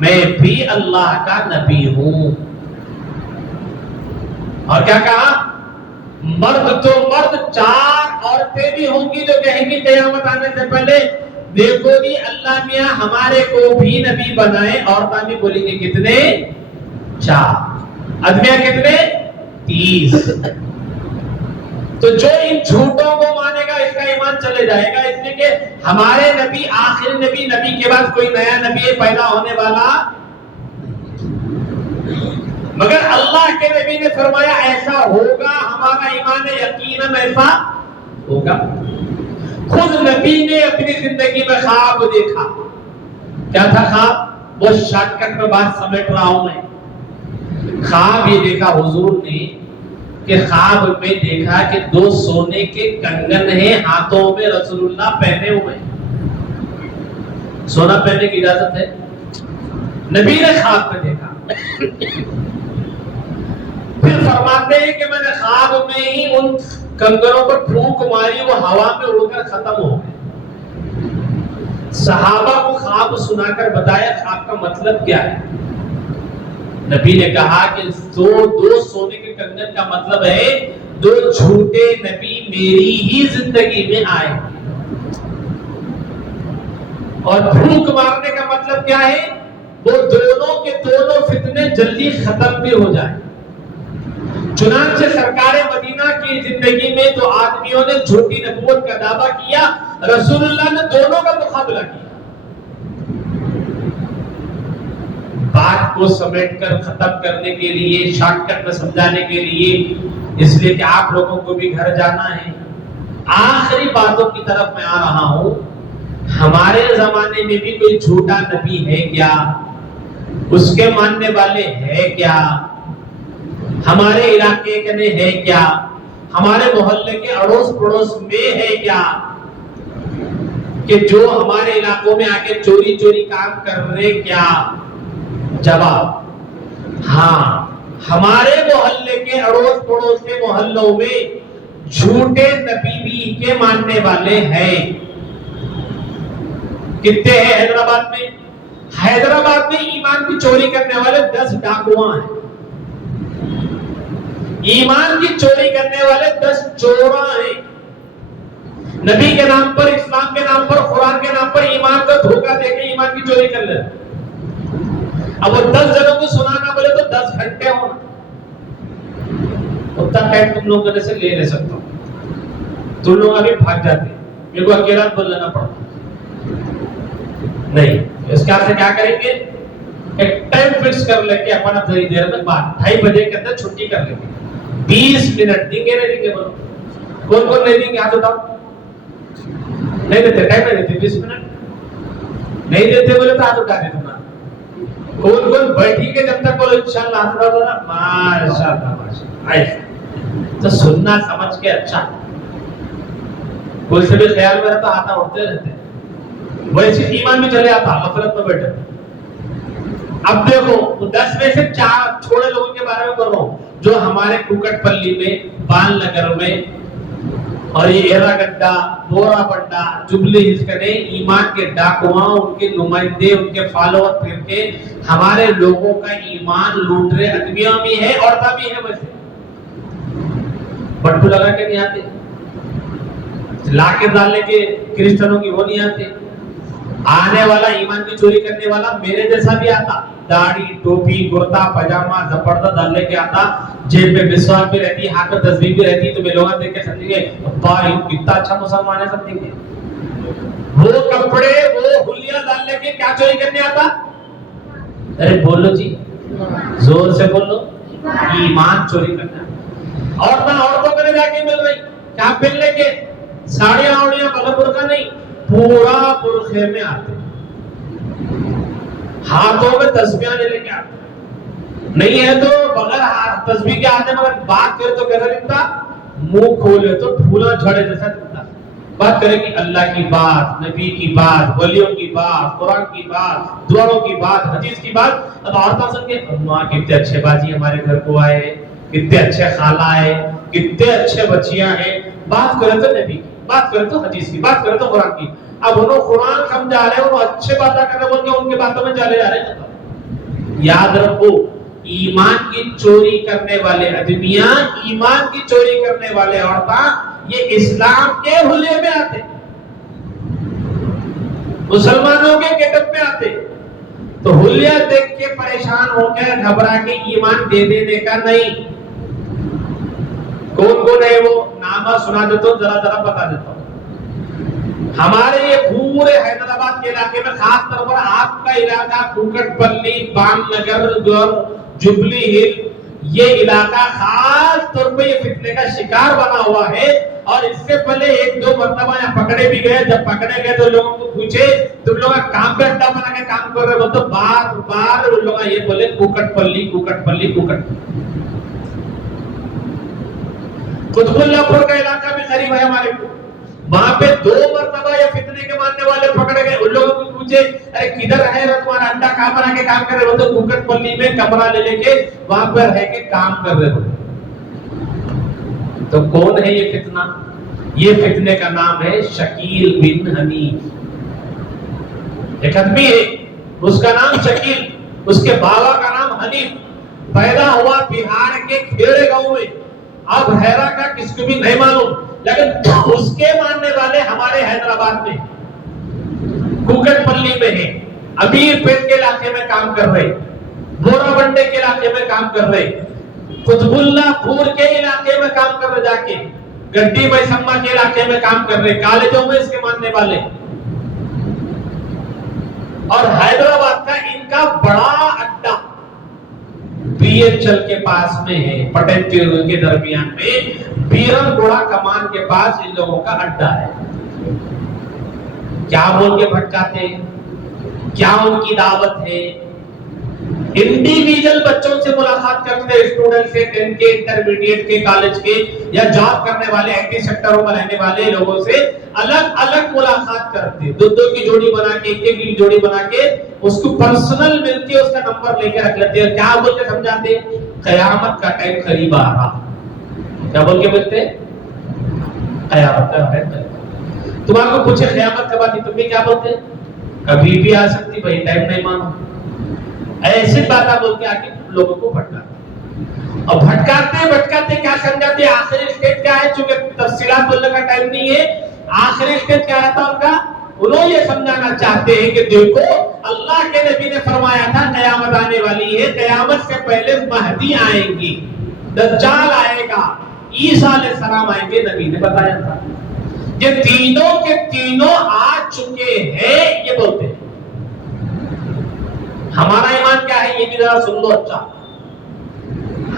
میں بھی اللہ کا نبی ہوں۔ اور کیا کہا؟ مرد تو مرد، 4 عورتیں بھی ہوں گی جو کہیں گی قیامت آنے سے پہلے دیکھو جی اللہ میاں ہمارے کو بھی نبی بنائے، عورتیں بھی بولیں گے کتنے؟ 4، آدمیاں کتنے؟ 30۔ تو جو ان جھوٹوں کو مانے گا اس کا ایمان چلے جائے گا، اس لیے کہ ہمارے نبی آخری نبی، نبی کے بعد کوئی نیا نبی پیدا ہونے والا، مگر اللہ کے نبی نے فرمایا ایسا ہوگا، ہمارا ایمان یقیناً ایسا ہوگا۔ خود نبی نے اپنی زندگی میں خواب دیکھا۔ کیا تھا خواب؟ وہ شارٹ کٹ میں بات سمیٹ رہا ہوں میں۔ خواب یہ دیکھا حضور نے کہ خواب میں دیکھا کہ 2 سونے کے کنگن ہیں ہاتھوں میں، رسول اللہ پہنے ہوئے۔ سونا پہننے کی اجازت ہے؟ نبی نے خواب میں دیکھا۔ پھر فرماتے ہیں کہ میں نے خواب میں ہی ان کنگنوں پر پھونک ماری، وہ ہوا میں اڑ کر ختم ہو گئے۔ صحابہ کو خواب سنا کر بتایا خواب کا مطلب کیا ہے؟ نبی نے کہا کہ 2 سونے کے کنگن کا مطلب ہے 2 جھوٹے نبی میری ہی زندگی میں آئے، اور پھونک مارنے کا مطلب کیا ہے؟ وہ دونوں کے دونوں فتنے جلدی ختم بھی ہو جائیں۔ چنانچہ سرکار مدینہ کی زندگی میں 2 آدمیوں نے جھوٹی نبوت کا دعویٰ کیا، رسول اللہ نے دونوں کا مقابلہ کیا۔ بات کو سمیٹ کر ختم کرنے کے لیے، شارٹ کٹ میں سمجھانے کے لیے، اس لیے کہ آپ لوگوں کو بھی گھر جانا ہے، آخری باتوں کی طرف میں آ رہا ہوں۔ ہمارے زمانے میں بھی کوئی جھوٹا نبی ہے کیا؟ اس کے ماننے والے ہے کیا؟ ہمارے علاقے کے ہے کیا؟ ہمارے محلے کے اڑوس پڑوس میں ہے کیا کہ جو ہمارے علاقوں میں آ کے چوری چوری کام کر رہے کیا؟ جواب ہاں، ہمارے محلے کے اڑوس پڑوس کے محلوں میں جھوٹے نبی بھی کے ماننے والے ہیں۔ کتنے ہیں حیدرآباد میں؟ حیدرآباد میں ایمان کی چوری کرنے والے 10 ڈاکواں ہیں۔ ایمان کی چوری کرنے والے 10 چوراں ہیں. نبی کے نام پر، اسلام کے نام پر، قرآن کے نام پر ایمان کا دھوکہ دے کے ایمان کی چوری کر لے. اب وہ 10 جنوں کو سنانا بولے تو 10 گھنٹے ہونا. اتنا ٹائم تم لوگوں نے سے لے نہیں سکتا. تم لوگ ابھی بھاگ جاتے، میرے کو اکیلا بول لینا پڑتا نہیں. اس کے سے کیا کریں گے، ایک ٹائم فکس کر لیں گے اپنا تھوڑی دیر میں بعد 2:30 بجے کے اندر چھٹی کر لیں گے. 20 منٹ دیں گے نہیں دیں گے؟ بولو کون کون نہیں دیں گے؟ ہاتھ اٹھاؤ. نہیں دیتے، ٹائم نہیں دیتے. 20 منٹ نہیں دیتے بولے تو ہاتھ اٹھا دے. تمہارا کون کون بیٹھی کے جب تک بولو انشاءاللہ ہاتھ اٹھا دو نا. ماشاءاللہ ماشاءاللہ. ایسا تو سننا سمجھ کے اچھا، کوئی سے بھی خیال میں رہتا ہاتھ اٹھتے رہتے. ویسے ایمان میں چلے آتا غفلت میں بیٹھے. اب دیکھو 10 میں سے 4 چھوڑے لوگوں کے بارے میں بول رہا ہوں جو ہمارے کوکٹ پلی میں، بال نگر میں اور یہ ایرا گڈا، بورا بنڈا، جبلی ہلز کے ایمان کے ڈاکواں، ان کے نمائندے، ان کے فالوور پھر کے ہمارے لوگوں کا ایمان لوٹ رہے آدمیاں بھی ہیں، عورتیں بھی ہیں. ویسے بٹو لگا کے نہیں آتے، لا کے ڈالنے کے کرسچنوں کی وہ نہیں آتے. آنے والا ایمان کی چوری کرنے والا میرے جیسا بھی آتا، داڑھی، ٹوپی، کرتا پاجامہ زبردست ڈالنے کے آتا، جیب میں مسواک بھی رہتی، ہاتھ میں تسبیح بھی رہتی. تو میرے لوگ دیکھ کے سمجھیں گے کتنا اچھا مسلمان ہے. سمجھیں گے وہ کپڑے، وہ حلیہ ڈالنے کے کیا چوری کرنے آتا؟ ارے بولو جی، زور سے بولو. ایمان چوری کرنا. عورتوں کو جا کے مل رہی کیا پہننے کے؟ ساڑیاں اوڑیاں، بغیر برقع نہیں، پورا برقعے میں آتے، ہاتھوں میں تسبیحاں لے کے آتے. نہیں ہے تو بغیر تسبیح کے آتے، مگر بات کرے تو کیسا دکھتا؟ منہ کھولے تو پھولا جھڑے جیسا دکھتا. بات کرے کہ اللہ کی بات، نبی کی بات، ولیوں کی بات، قرآن کی بات، دعاؤں کی بات، حدیث کی بات. اب عورتیں سن کے ماں کتنے اچھے باجی ہمارے گھر کو آئے، کتنے اچھے خالہ ہے، کتنے اچھے بچیاں ہیں. بات کرے تو نبی کی، بات کرے تو حدیث کی، بات کرے تو قرآن کی. اب انہوں قرآن سمجھا رہے ہیں، انہوں اچھے باتیں کر رہے ہیں، بول کے ان کے باتوں میں چلے جا رہے ہیں. یاد رکھو، ایمان کی چوری کرنے والے آدمیاں، ایمان کی چوری کرنے والے عورتیں، یہ اسلام کے حلیے میں آتے، مسلمانوں کے گیٹپ میں آتے. تو حلیہ دیکھ کے پریشان ہو کے گھبرا کے ایمان دے دینے کا نہیں. کون کون ہے وہ نامہ سنا دیتا ہوں، ذرا بتا دیتا ہوں. ہمارے یہ پورے حیدرآباد کے علاقے میں، خاص طور پر آپ کا علاقہ کوکٹ پلی، بام نگر، جبلی ہل، یہ علاقہ خاص طور پہ یہ فتنے کا شکار بنا ہوا ہے. اور اس سے پہلے 1-2 مرتبہ یہاں پکڑے بھی گئے. جب پکڑے گئے تو لوگوں کو پوچھے تم لوگ کام پہ اڈا بنا کے کام کر رہے ہو؟ تو بار بار ان لوگ یہ بولے کوکٹ پلی، کوکٹ پلی، کوکٹ. قطب اللہ پور کا علاقہ بھی قریب ہے ہمارے کو، وہاں پہ 2 مرتبہ یہ فتنے کے ماننے والے پکڑے گئے. ان لوگوں کو پوچھے ارے کدھر ہے تمہارا اڈا، کہاں بنا کے کام کر رہے ہو؟ تو کوکٹ پلی میں کمرہ لے کے وہاں پر رہ کے کام کر رہے ہو. تو کون ہے یہ فتنہ؟ یہ فتنے کا نام ہے شکیل بن حنیف. ایک آدمی ہے، اس کا نام شکیل، اس کے بابا کا نام حنیف. پیدا ہوا بہار کے کھیڑے گاؤں میں. اب حیرہ کا کس کو بھی نہیں معلوم، لیکن اس کے ماننے والے ہمارے حیدرآباد میں کوکٹ پلی میں ہیں، امیر پیٹ کے علاقے میں کام کر رہے، بورا بنڈے کے علاقے میں کام کر رہے، قطب اللہ پور کے علاقے میں کام کر رہے، جا کے گڈی میسمہ کے علاقے میں کام کر رہے، کالجوں میں اس کے ماننے والے. اور حیدرآباد کا ان کا بڑا اڈا بی ایچ ایل کے پاس میں ہے، پٹن تیرول کے درمیان میں بیرن گوڑا کمان کے پاس ان لوگوں کا اڈا ہے. کیا بول کے بھٹکاتے، کیا ان کی دعوت ہے؟ انڈیویجل بچوں سے ملاقات کرتے، اسٹوڈنٹ سے، 10 کے، انٹرمیڈیٹ کے، کالج کے، یا جاب کرنے والے آئی سیکٹروں میں رہنے والے لوگوں سے الگ الگ ملاقات کرتے، 2 کی جوڑی بنا کے، 1 کی جوڑی بنا کے اس کو پرسنل مل کے اس کا نمبر لے کے رکھ لیتے. اور کیا بول کے سمجھاتے؟ قیامت کا ٹائم قریب آ رہا. کیا بول کے بولتے؟ قیامت کا ٹائم. تمہارے کو پوچھے قیامت کب آتی، تم بھی کیا بولتے؟ کبھی بھی آ سکتی بھائی، ٹائم نہیں مانو. ایسی باتیں بول کے آ کے لوگوں کو بھٹکاتے. اور بھٹکاتے بھٹکاتے کیا سمجھاتے ہیں آخری اسٹیج کیا ہے؟ چونکہ تفصیلات بولنے کا ٹائم نہیں ہے، آخری اسٹیج کیا رہتا ان کا؟ انہوں یہ سمجھانا چاہتے ہیں کہ دیکھو اللہ کے نبی نے فرمایا تھا قیامت آنے والی ہے، قیامت سے پہلے مہدی آئیں گی، دجال آئے گا، عیسیٰ علیہ السلام آئیں گے، نبی نے بتایا تھا۔ یہ تینوں کے تینوں آ چکے ہیں، یہ بولتے ہیں۔ ہمارا ایمان کیا ہے یہ بھی ذرا سن لو اچھا۔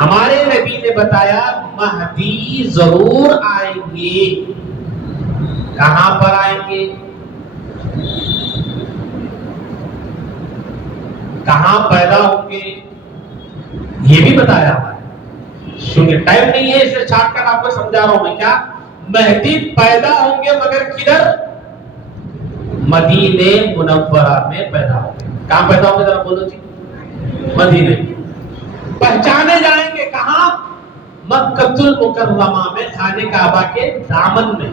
ہمارے نبی نے بتایا مہدی ضرور آئیں گے۔ کہاں پر آئیں گے؟ کہاں پیدا ہوں گے یہ بھی بتایا ہمارے، کیونکہ ٹائم نہیں ہے اس لیے چھاٹ کر آپ کو سمجھا رہا ہوں میں۔ کیا مہدی پیدا ہوں گے مگر کدھر؟ مدینے منورہ میں پیدا ہوں گے۔ کہاں پیدا ہوں گے ذرا بولو جی؟ مدینے۔ پہچانے جائیں گے کہاں؟ مکۃ المکرمہ میں، خانہ کعبہ کے دامن میں۔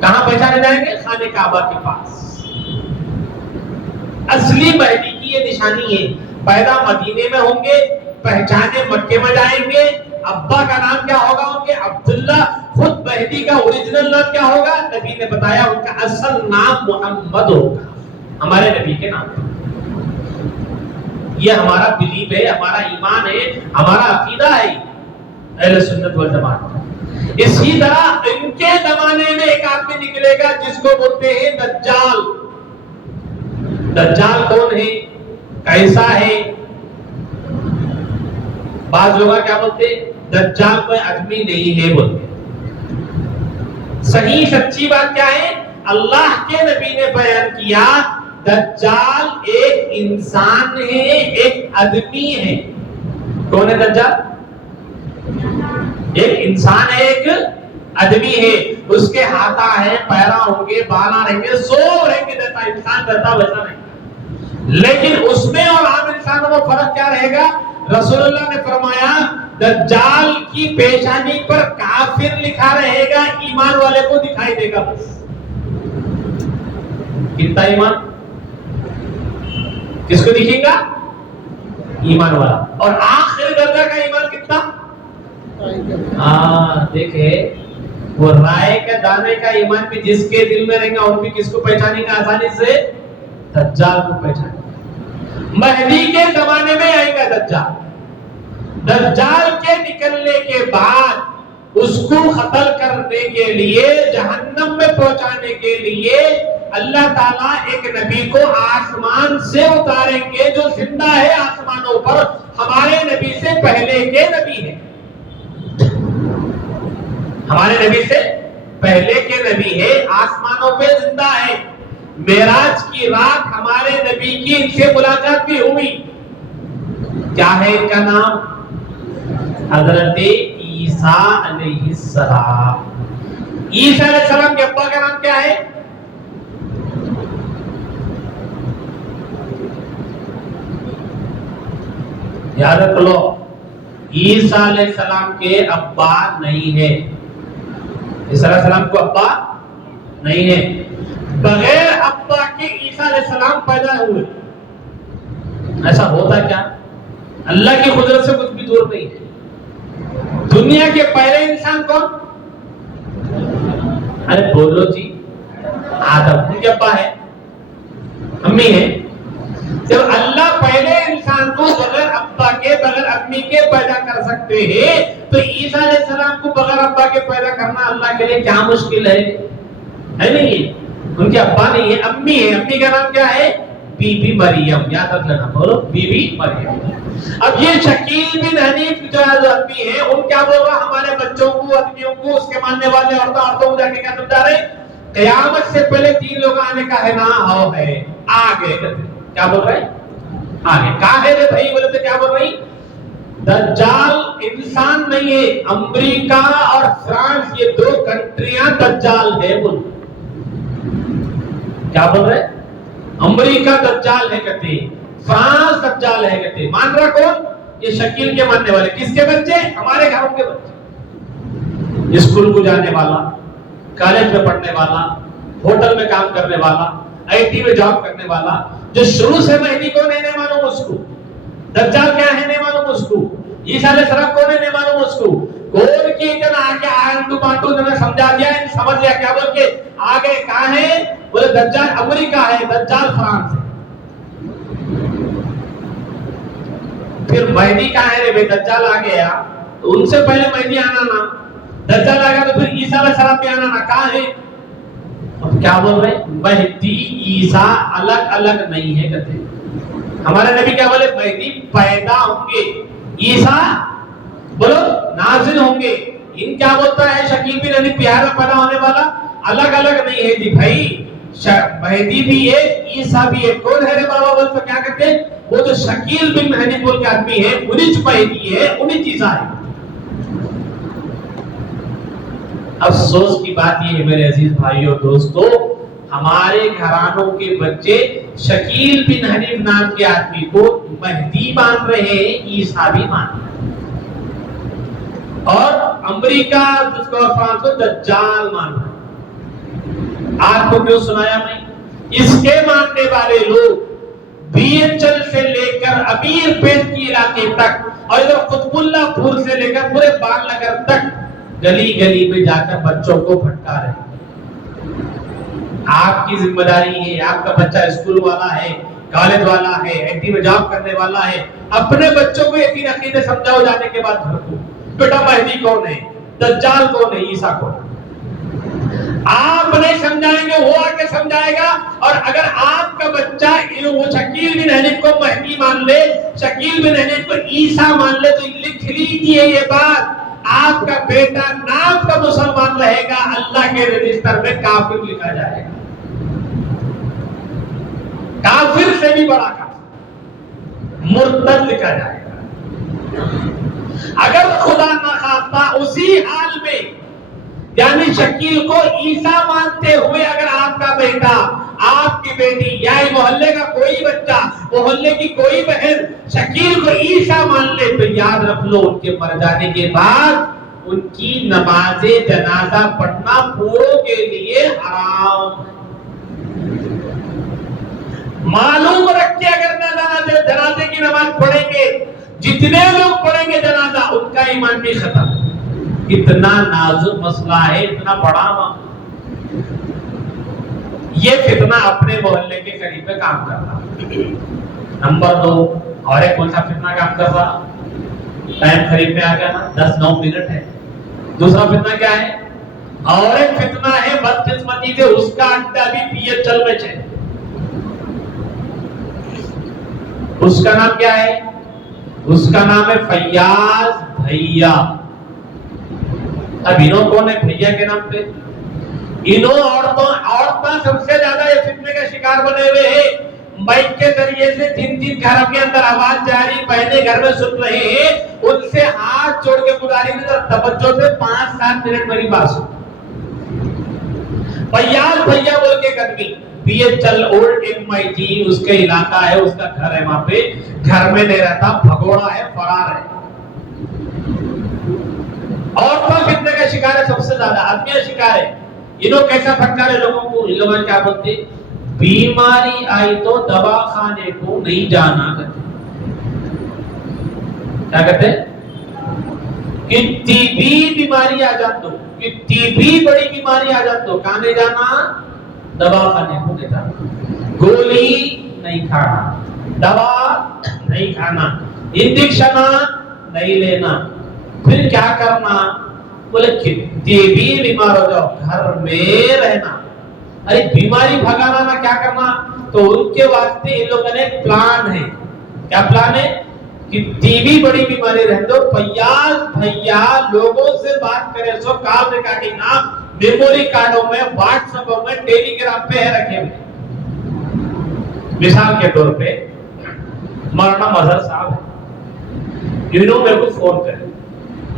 کہاں پہچانے جائیں گے؟ خانہ کعبہ کے پاس۔ اصلی مہدی کی یہ نشانی ہے، پیدا مدینے میں ہوں گے، پہچانے مکے میں جائیں گے۔ ابا کا نام کیا ہوگا ان کے؟ عبداللہ۔ خود مہدی کا اوریجنل نام کیا ہوگا؟ نبی نے بتایا ان کا اصل نام محمد ہوگا، ہمارے نبی کے نام۔ یہ ہمارا بلیف ہے، ہمارا ایمان ہے، ہمارا عقیدہ ہے اہل سنت والجماعت۔ اسی طرح ان کے زمانے میں ایک آدمی نکلے گا جس کو بولتے ہیں دجال۔ دجال کون ہے؟ کیسا ہے؟ بعض لوگ کیا بولتے ہیں؟ دجال کوئی آدمی نہیں ہے بولتے۔ صحیح سچی بات کیا ہے؟ اللہ کے نبی نے بیان کیا دجال ایک انسان ہے، ایک آدمی ہے۔ کون ہے دجال؟ ایک انسان ہے، ایک آدمی ہے۔ اس کے ہاتھا ہے، پیرا ہوں گے، بالا رہیں گے، سو رہیں گے، جیسا انسان رہتا ویسا نہیں۔ لیکن اس میں اور عام انسانوں میں فرق کیا رہے گا؟ رسول اللہ نے فرمایا دجال کی پیشانی پر کافر لکھا رہے گا، ایمان والے کو دکھائی دے گا بس۔ کتنا ایمان؟ کس کو دکھے گا؟ ایمان والا۔ اور آخر درجہ کا ایمان کتنا؟ ہاں دیکھے وہ رائے کے دانے کا ایمان بھی جس کے دل میں رہے گا اور بھی کس کو پہچانے گا آسانی سے؟ دجال کو پہچانے گا۔ مہدی کے زمانے میں آئے گا دجال۔ دجال کے نکلنے کے بعد اس کو قتل کرنے کے لیے، جہنم میں پہنچانے کے لیے اللہ تعالیٰ ایک نبی کو آسمان سے اتاریں گے جو زندہ ہے آسمانوں پر، ہمارے نبی سے پہلے کے نبی ہے، ہمارے نبی سے پہلے کے نبی ہے، آسمانوں پہ زندہ ہے۔ معراج کی رات ہمارے نبی کی ان سے ملاقات بھی ہوئی۔ کیا ہے ان کا نام؟ حضرت عیسیٰ علیہ السلام۔ عیسیٰ علیہ السلام کے ابا کا نام کیا ہے؟ یاد رکھ لو، عیسیٰ علیہ السلام کے ابا نہیں ہے۔ عیسیٰ علیہ السلام کو ابا نہیں ہے۔ بغیر ابا کے عیسیٰ علیہ السلام پیدا ہوئے۔ ایسا ہوتا کیا؟ اللہ کی قدرت سے کچھ بھی دور نہیں ہے۔ دنیا کے پہلے انسان کون؟ ارے بولو جی، آدم۔ ان کے ابا ہے، امی ہے۔ جب اللہ پہلے انسان کو بغیر ابا کے، بغیر امی کے پیدا کر سکتے ہیں تو عیسیٰ علیہ السلام کو بغیر ابا کے پیدا کرنا اللہ کے لیے کیا مشکل ہے؟ ہے نہیں؟ ان کے ابا نہیں ہے، امی ہے۔ امی کا نام کیا ہے؟ بی بی مریم۔ یاد رکھ لینا، بولو بی بی مریم۔ اب یہ شکیل بن حنیف جو ہے جو آدمی ہے، ان کیا بول رہا ہمارے بچوں کو، آدمیوں کو، اس کے ماننے والے عورتوں کو جا کے کیا سمجھا رہے؟ قیامت سے پہلے 3 لوگ آنے کا ہے نا، ہو ہے آگے۔ کیا بول رہے؟ آگے۔ کہاں ہے بھائی؟ بولے تو کیا بول رہی؟ دجال انسان نہیں ہے، امریکہ اور فرانس یہ 2 کنٹریاں دجال ہے۔ بول کیا بول رہے؟ امریکہ دجال ہے کہتے ہیں، فرانس دجال ہے کہتے ہیں۔ مان رہا کون؟ یہ شکیل کے ماننے والے۔ کس کے بچے؟ ہمارے گھروں کے بچے، اسکول کو جانے والا، کالج میں پڑھنے والا، ہوٹل میں کام کرنے والا، آئی ٹی میں جاب کرنے والا، جو شروع سے مہدی کو نہیں معلوم اس کو، دجال کیا ہے نہیں معلوم اس کو، عیسیٰ علیہ السلام کون ہے نہیں معلوم اس کو. کون کی اتنا آگے آنٹو پانٹو جنہیں سمجھا دیا ہے, سمجھ لیا کیا بول کے آگے کہاں ہے, بولے دجال امریکہ ہے, دجال فرانس ہے. پھر مہدی کہاں ہے رے بھائی, دجال آ گیا تو ان سے پہلے مہدی آنا نا, دجال آ گیا تو پھر عیسیٰ علیہ السلام بھی آنا نا, کہاں ہے؟ اب کیا بول رہے, مہدی عیسیٰ الگ الگ نہیں ہے کہتے. ہمارے نبی کیا بولے, مہدی پیدا ہوں گے, عیسیٰ بولو نازل ہوں گے. ان کیا بولتا ہے شکیل بن ابی پیارا پیدا ہونے والا, الگ الگ نہیں ہے جی بھائی, مہدی بھی ہے عیسیٰ بھی ہے. کون ہے رے بابا بول تو کیا کہتے ہیں, وہ جو شکیل بن مہدی بول کے آدمی ہے انہی چ مہدی ہے, انہی عیسیٰ ہے. افسوس کی بات یہ ہے میرے عزیز بھائیو دوستو, ہمارے گھرانوں کے بچے شکیل بن حنیف نام کے آدمی کو مہدی مان رہے ہیں, عیسیٰ بھی مان رہے ہیں, اور امریکہ جس کو فرانس کو دجال مان رہے ہیں. آپ کو کیوں سنایا میں, اس کے ماننے والے لوگ بیچل سے لے کر امیر پیٹ کی علاقے تک اور ادھر قطب اللہ پور سے لے کر پورے بال نگر تک گلی گلی میں جا کر بچوں کو بھٹکا رہے ہیں. آپ کی ذمہ داری ہے, آپ کا بچہ اسکول والا ہے, کالج والا ہے, آئی ٹی میں جاب کرنے والا ہے, اپنے بچوں کو یقین عقیدے سمجھاؤ جانے کے بعد گھر کو, بیٹا مہدی کون ہے, دجال کون ہے, عیسیٰ کون ہے. آپ نہیں سمجھائیں گے, وہ آ کے سمجھائے گا. اور اگر آپ کا بچہ وہ شکیل بن حنیف کو مہدی مان لے, شکیل بن حنیف کو عیسیٰ مان لے, تو لکھ لیجیے یہ بات, آپ کا بیٹا نام کا مسلمان رہے گا, اللہ کے رجسٹر میں کافر لکھا جائے گا. کافر سے بھی بڑا کافر, مرتد لکھا جائے گا. اگر خدا نہ خواستہ اسی حال میں یعنی شکیل کو عیسیٰ مانتے ہوئے اگر آپ کا بیٹا, آپ کی بیٹی یا محلے کا کوئی بچہ, محلے کی کوئی بہن شکیل کو عیسیٰ مان لے, تو یاد رکھ لو ان کے مر جانے کے بعد ان کی نماز جنازہ پڑھنا پوروں کے لیے حرام. معلوم رکھ کے اگر جنازے کی نماز پڑھیں گے, جتنے لوگ پڑھیں گے جنازہ, ان کا ایمان بھی ختم. اتنا نازک مسئلہ ہے, اتنا بڑا. یہ فتنہ اپنے محلے کے قریب پہ کام کر رہا. نمبر 2, اور ایک کون سا فتنہ کام کر رہا, ٹائم قریب پہ آ گیا نا, 10-9 منٹ ہے. دوسرا فتنہ کیا ہے, اور ایک فتنہ ہے بدقسمتی سے اس کا اڈا بھی پیے چل میں ہے. اس کا نام کیا ہے, اس کا نام ہے فیاض بھیا. اب انہوں کون ہے بھیا کے نام پہ, انہوں عورتوں سب سے زیادہ یہ فتنے کا شکار بنے ہوئے ہیں. مائک کے ذریعے سے جن جن گھروں کے اندر آواز جاری بہنیں گھر میں سن رہے ہیں, ان سے ہاتھ جوڑ کے گزارش ہے, توجہ سے 5-7 منٹ میری بات سن. فیاض بھیا بول کے ایک آدمی, BHL اولڈ ان مائی جی, اس کے علاقہ ہے, اس کا گھر ہے وہاں پہ, گھر میں نہیں رہتا, بھگوڑا ہے, فرار ہے. عورتوں فتنے کا شکار ہے, سب سے زیادہ آدمی شکار ہے. انہوں کیسا پھٹکارے لوگوں کو, ان لوگوں کیا بولتے, بیماری آئی تو دوا خانے کو نہیں جانا کرتے. کیا کہتے, کتنی بھی بیماری آ جان دو, کتنی بھی بڑی بیماری آ جان دو, کہاں نہیں جانا, دوا خانے کو نہیں جانا. گولی نہیں کھانا, دوا نہیں کھانا, انجیکشن نہیں لینا. پھر کیا کرنا, بولے کتنی بھی بیمار ہو جاؤ گھر میں رہنا. ارے بیماری بھگانا نہ کیا کرنا, تو ان کے واسطے ان لوگوں نے پلان ہے. کیا پلان ہے, کتنی بھی بڑی بیماری رہ دو, فیاض بھیا لوگوں سے بات کرے, سو کال ریکارڈنگ نا میموری کارڈوں میں, واٹس ایپوں میں, ٹیلی گرام پہ ہے رکھے ہوئے. مثال کے طور پہ مولانا مظہر صاحب ہے, انہوں میرے کو فون کرے,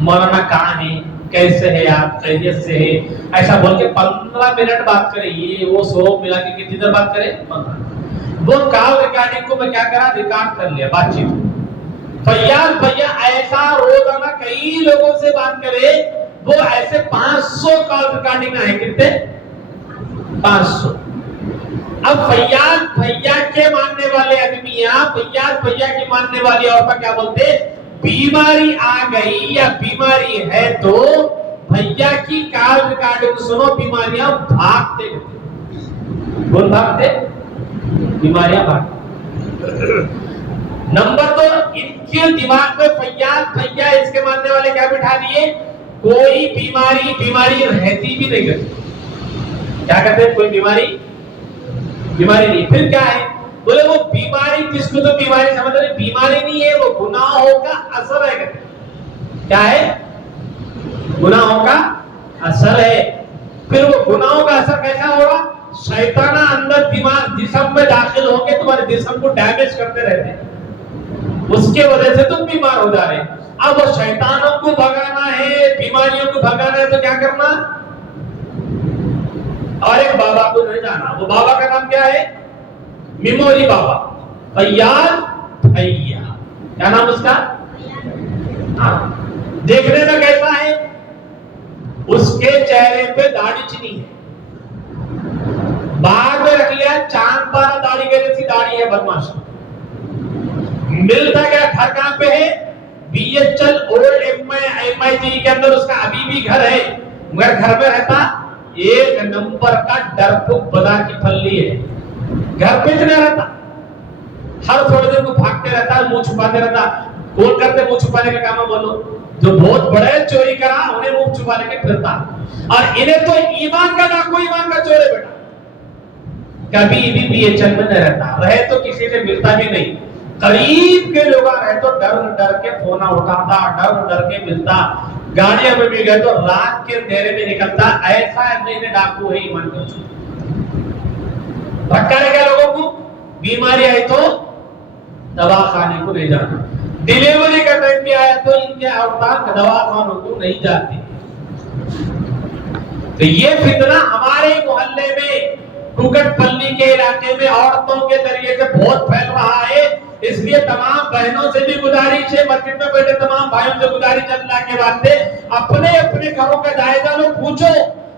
مولانا کہاں ہیں, کیسے ہے آپ, خیریت سے ہے, ایسا بول کے 15 منٹ بات کرے. یہ وہ 100 ملا کے کتنی دیر بات کرے, 15. وہ کال ریکارڈنگ کو میں کیا کرا, ریکارڈ کر لیا بات چیت. فیاض بھیا ایسا روزانہ کئی لوگوں سے بات کرے, وہ ایسے 500 کال ریکارڈنگ ہے. کتنے, 500. اب فیاض بھیا کے ماننے والے آدمیاں, فیاض بھیا کی ماننے والی عورتیں کیا بولتے, بیماری آ گئی یا بیماری ہے تو بھیا کی کال ریکارڈنگ سنو، بیماریاں بھاگتے کون بھاگتے؟ بیماریاں بھاگتے۔ نمبر 2، ان کے دماغ میں فیاض بھیا اس کے ماننے والے کیا بٹھا دیے؟ کوئی بیماری رہتی بھی نہیں کرتی۔ کیا کہتے ہیں؟ کوئی بیماری نہیں۔ پھر کیا ہے؟ بولے وہ بیماری، جس کو تو بیماری سمجھ رہے، بیماری نہیں ہے، وہ گناہوں کا اثر ہے۔ کیا ہے؟ گناہوں کا اثر ہے۔ پھر وہ گناہوں کا اثر کیسا ہوگا؟ شیطانہ اندر دماغ جسم میں داخل ہو کے تمہارے جسم کو ڈیمیج کرتے رہتے ہیں، اس کے وجہ سے تم بیمار ہو جا رہے ہیں۔ اب وہ شیطانوں کو بھگانا ہے، بیماریوں کو بھگانا ہے، تو کیا کرنا؟ اور ایک بابا کو نہیں جانا۔ وہ بابا کا نام کیا ہے؟ میموری بابا، فیاض بھیا۔ کیا نام اس کا؟ دیکھنے میں کیسا ہے؟ اس کے چہرے پہ داڑھی چنی ہے، باغ میں رکھ لیا چاند تارا داڑھی کے جیسی داڑھی ہے، بدماش۔ ملتا کیا؟ گھر کہاں پہ ہے؟ BHL اولڈ MIG کے اندر اس کا ابھی بھی گھر ہے، مگر گھر میں رہتا ایک نمبر کا ڈرپوک بدا کی پھلی ہے، گھر پہ نہیں رہتا، ہر تھوڑے دن کو بھاگتے رہتا، منہ چھپاتے رہتا۔ کون کرتے منہ چھپانے کا کام؟ بولو، جو بہت بڑے چوری کرا انہیں منہ چھپا کے پھرتا، اور انہیں تو ایمان کا ڈاکو، ایمان کا چور ہے بیٹا، کبھی بھی BHL میں نہیں رہتا، رہے تو کسی سے ملتا بھی نہیں، قریب کے لوگ رہے تو ڈر کے فون اٹھاتا، ڈر کے ملتا، گاڑیاں میں بھی گئے تو رات کے اندھیرے میں نکلتا، ایسا نہیں ڈاکو ہے ایمان کا چور۔ بھٹکا رہے گا لوگوں کو، بیماری آئی تو دوا خانے کو نہیں جانا، ڈیلیوری کا ٹائم بھی آیا تو ان کے عورتیں دوا خانوں کو نہیں جاتی۔ تو یہ فتنہ ہمارے محلے میں، کوکٹ پلی کے علاقے میں عورتوں کے ذریعے سے بہت پھیل رہا ہے۔ اس لیے تمام بہنوں سے بھی گزارش ہے، مسجد میں بیٹھے تمام بھائیوں سے گزارش ہے، اللہ کے واسطے اپنے گھروں کا جائزہ لو، پوچھو،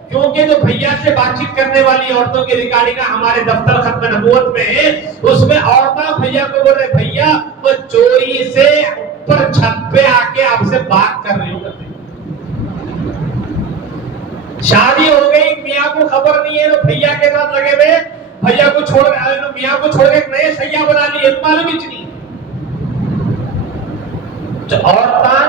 کیونکہ جو بھیا سے بات چیت کرنے والی عورتوں کی ریکارڈنگ ہمارے دفتر ختم نبوت میں ہے، اس میں عورتیں بھیا کو بول رہے، بھیا وہ چوری سے اوپر چھت پہ آ کے آپ سے بات کر رہی ہوں۔ شادی ہو گئی، میاں کو خبر نہیں ہے، تو بھیا کے ساتھ لگے ہوئے، بھیا کو چھوڑ میاں کو چھوڑ کے نئے سیاح بنا لیے، معلوم ہی نہیں۔ عورتیں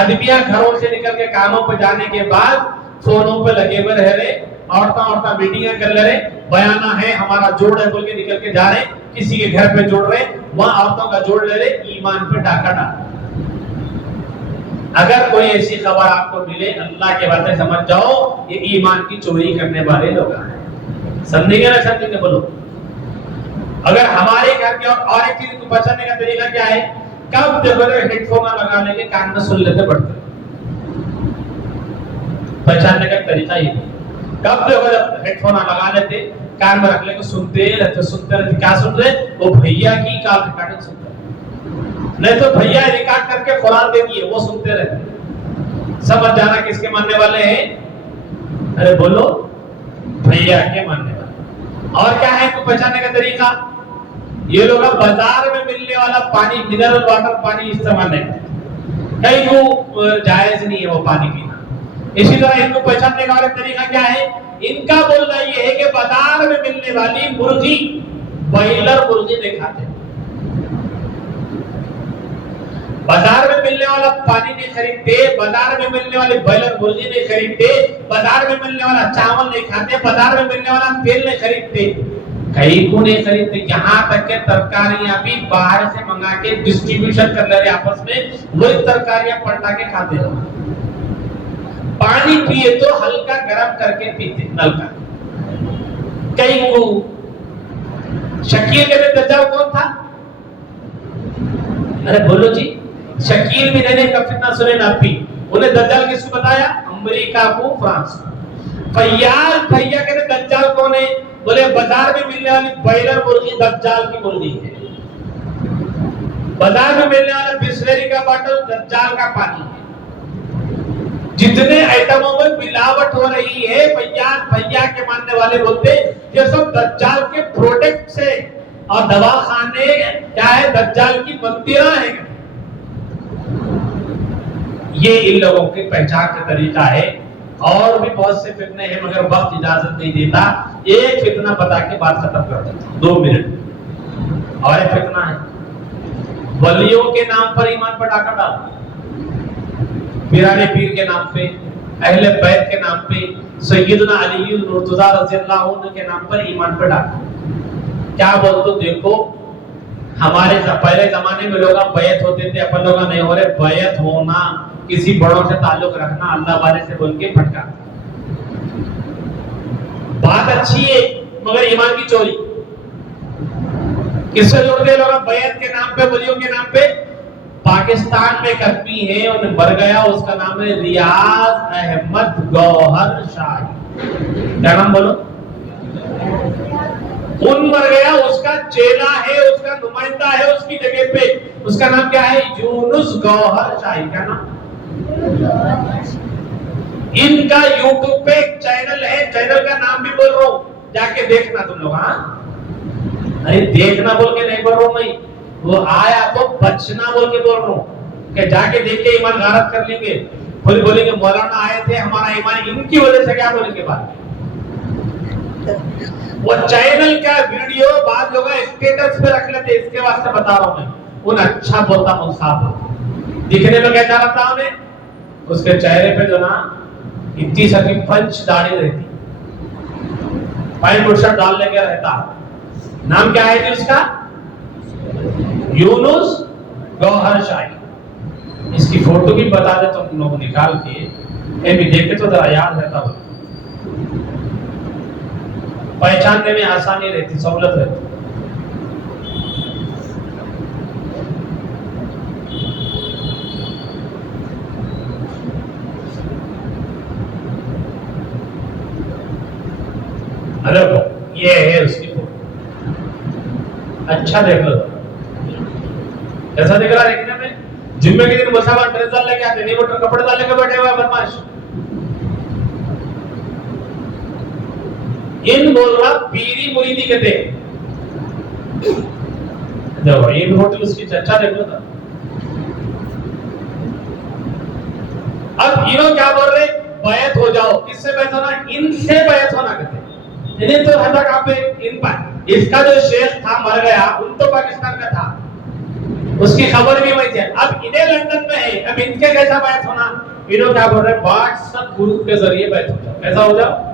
آدمیاں گھروں سے نکل کے کاموں پہ جانے کے بعد فونوں پہ لگے ہوئے رہ رہے، عورتیں میٹنگیں کر لے رہے، بیانہ ہے ہمارا جوڑ ہے بول کے نکل کے جا رہے، کسی کے گھر پہ جوڑ رہے، وہاں عورتوں کا جوڑ لے رہے، ایمان پہ ڈاکہ ڈال۔ اگر کوئی ایسی خبر آپ کو ملے، اللہ کے واسطے سمجھ جاؤ یہ ایمان کی چوری کرنے والے لوگ ہیں۔ سمجھیں گے نا؟ سمجھیں گے؟ بولو۔ اگر ہمارے گھر کے اور ایک چیز کو بچانے کا طریقہ کیا ہے؟ کب دیکھو ہیڈ فون لگا لے کے کان میں سن لیتے پڑھتے، بچانے کا طریقہ یہ ہے۔ کب دیکھو ہیڈ فون لگا لیتے، کان میں رکھ لے کے سنتے رہتے۔ کیا سن رہے؟ وہ بھیا کی کال ریکارڈنگ سنتے، نہیں تو بھیا ریکارڈ کر کے قرآن دے دیے، وہ سنتے رہتے۔ سمجھ جانا کس کے ماننے والے ہیں؟ ارے بولو، بھیا کے ماننے والے۔ اور کیا ہے کو بچانے کا طریقہ؟ یہ لوگ بازار میں ملنے والا پانی، منرل واٹر پانی استعمال نہیں کرتے، کہیں کو جائز نہیں ہے وہ پانی پینا۔ اسی طرح ان کو پہچاننے کا اور طریقہ کیا ہے؟ ان کا بولنا یہ ہے کہ بازار میں ملنے والی مرغی، بائلر مرغی نہیں کھاتے، بازار میں ملنے والا پانی نہیں خریدتے، بازار میں ملنے والی بائلر مرغی نہیں خریدتے، بازار میں ملنے والا چاول نہیں کھاتے، بازار میں ملنے والا تیل نہیں خریدتے، کہیں کو نہیں خریدتے، یہاں تک کہ ترکاریاں بھی باہر سے منگا کے ڈسٹریبیوشن کر لے رہے آپس میں، وہی ترکاریاں پلٹا کے کھاتے ہیں۔ پانی پیے تو ہلکا گرم کر کے پیتے، نل کا۔ کہیں کو شکیل کے دجال کون تھا؟ ارے بولو جی، شکیل بھی نے کا فتنہ سنے نہ پی، انہیں دجال کس کو بتایا؟ امریکہ کو، فرانس کو۔ فیاض بھیا کہتے دجال کون ہے؟ بولے بازار میں ملنے والی بائلر مرغی دجال کی مرغی ہے، بازار میں ملنے والا بسلری کا باٹل دجال کا پانی ہے۔ جتنے آئٹموں میں ملاوٹ ہو رہی ہے، فیاض بھیا کے ماننے والے بولتے یہ سب دجال کے پروڈکٹ سے، اور دوا خانے کیا ہے؟ دجال کی مندریں ہیں۔ یہ ان لوگوں کی پہچان کا طریقہ ہے. اور بھی بہت سے فتنے ہیں مگر وقت اجازت نہیں دیتا. ایک فتنہ بتا کے بات ختم کر دیتا ہوں 2 منٹ. اور ایک فتنہ ہے ولیوں کے نام پر ایمان پر ڈاکہ ڈالنا, پیرانے پیر کے نام پہ, اہل بیت کے نام پہ, سیدنا علی المرتضی رضی اللہ عنہ کے نام پر ایمان پر ڈاکہ. کیا بولتے دیکھو ہمارے پہلے زمانے میں لوگ بیعت ہوتے تھے, اپن لوگ نہیں ہو رہے. بیعت ہونا, کسی بڑوں سے تعلق رکھنا, اللہ والے سے بول کے پھٹکا. بات اچھی ہے مگر ایمان کی چوری. کس سے جوڑتے لوگ بیعت کے نام پہ, ولیوں کے نام پہ. پاکستان میں ایک آدمی ہے, انہیں مر گیا, اس کا نام ہے ریاض احمد گوہر شاہی. کیا نام بولو؟ ان مر گیا, اس کا چیلا ہے, اس کا نمائندہ ہے اس کی جگہ پہ, اس کا نام کیا ہے؟ یونس گوہر شاہی. کیا نام؟ ان کا یوٹیوب پہ ایک چینل ہے, چینل کا نام بھی بول رہا ہوں, جا کے دیکھنا تم لوگ. ہاں ارے دیکھنا بول کے نہیں بول رہا ہوں میں, وہ آیا تو بچنا بول کے بول رہا ہوں کہ جا کے دیکھ کے ایمان غارت کر لیں گے. بولیں گے مولانا آئے تھے, ہمارا ایمان ان کی وجہ سے. کیا بولیں گے بعد؟ وہ چینل کا ویڈیو بعض لوگ اسٹیٹس پہ رکھ لیتے, اس کے واسطے بتا رہا ہوں میں. ان اچھا بولتا ہوں, صاحب دکھنے میں کیسا لگتا ہوں میں, اس کے چہرے پہ جو نا اتنی سکی پنچ داڑھی رہتی, پینٹ اور شرٹ ڈال لے کے رہتا. نام کیا ہے جی اس کا؟ یونس گوہر شاہی. اس کی فوٹو بھی بتا دے تو تم لوگ نکال کے بھی دیکھے تو ذرا یاد رہتا ہو, پہچاننے میں آسانی رہتی, سہولت رہتی. ارے یہ ہے اس کی فوٹو, اچھا دیکھ لو. ایسا دیکھ رہا دیکھنے میں, جمعے کے دن مسافر ڈریس ڈال لے کے آتے, نہیں وہ کپڑے ڈال لے کے بیٹھے ہوئے بدماش. ان بول رہا پیری مریدی کہتے ہیں. دیکھو ان ہوٹل اس کی چرچا دیکھ لو. اب انہوں کیا بول رہے؟ بیعت ہو جاؤ. کس سے بیعت ہونا؟ ان سے بیعت ہونا کہتے ہیں. انہیں تو رہتا کہاں پہ؟ ان پر. اس کا جو شیخ تھا مر گیا, ان تو پاکستان کا تھا, اس کی خبر بھی وہی تھی. اب انہیں لندن میں ہے, اب ان کے کیسا بیعت ہونا؟ انہوں کیا بول رہے؟ واٹس ایپ گروپ کے ذریعے بیعت ہو جاؤ. کیسا ہو جاؤ؟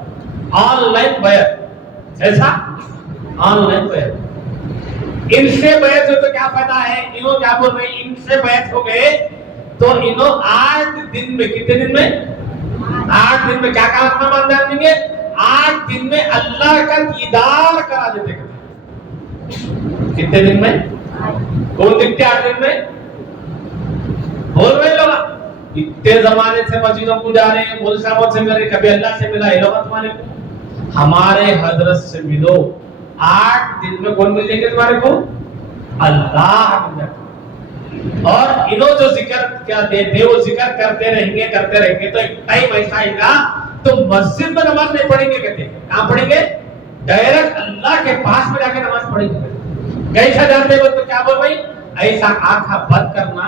آن لائن بیعت. ایسا آن لائن بیعت. ان سے بیعت ہو تو کیا فائدہ ہے؟ انہوں کیا بول رہے ہیں؟ ان سے بیعت ہو گئے تو انہوں 8 دن میں, کتنے دن میں؟ 8 دن میں کیا کام انداز دیں گے؟ 8 دن میں اللہ کا دیدار کرا دیتے. کتنے دن میں؟ کون دکھتے 8 دن میں؟ بول رہے لوگ اتنے زمانے سے مسجدوں کو جا رہے ہیں, مول صاحب سے مل رہے, کبھی اللہ سے ملا. لوگ تمہارے کو ہمارے حضرت سے ملو, 8 دن میں کون مل جائیں گے تمہارے کو؟ اللہ مل جائے. اور انہوں جو ذکر کیا دیتے وہ ذکر کرتے رہیں گے تو ایک ٹائم ایسا آئے گا تو مسجد میں نماز نہیں پڑھیں گے. کہتے ہیں کہاں پڑھیں گے؟ ڈائریکٹ اللہ کے پاس میں جا کے نماز پڑھیں گے. کیسا جانتے ہو تو کیا بول بھائی؟ ایسا آنکھا بند کرنا,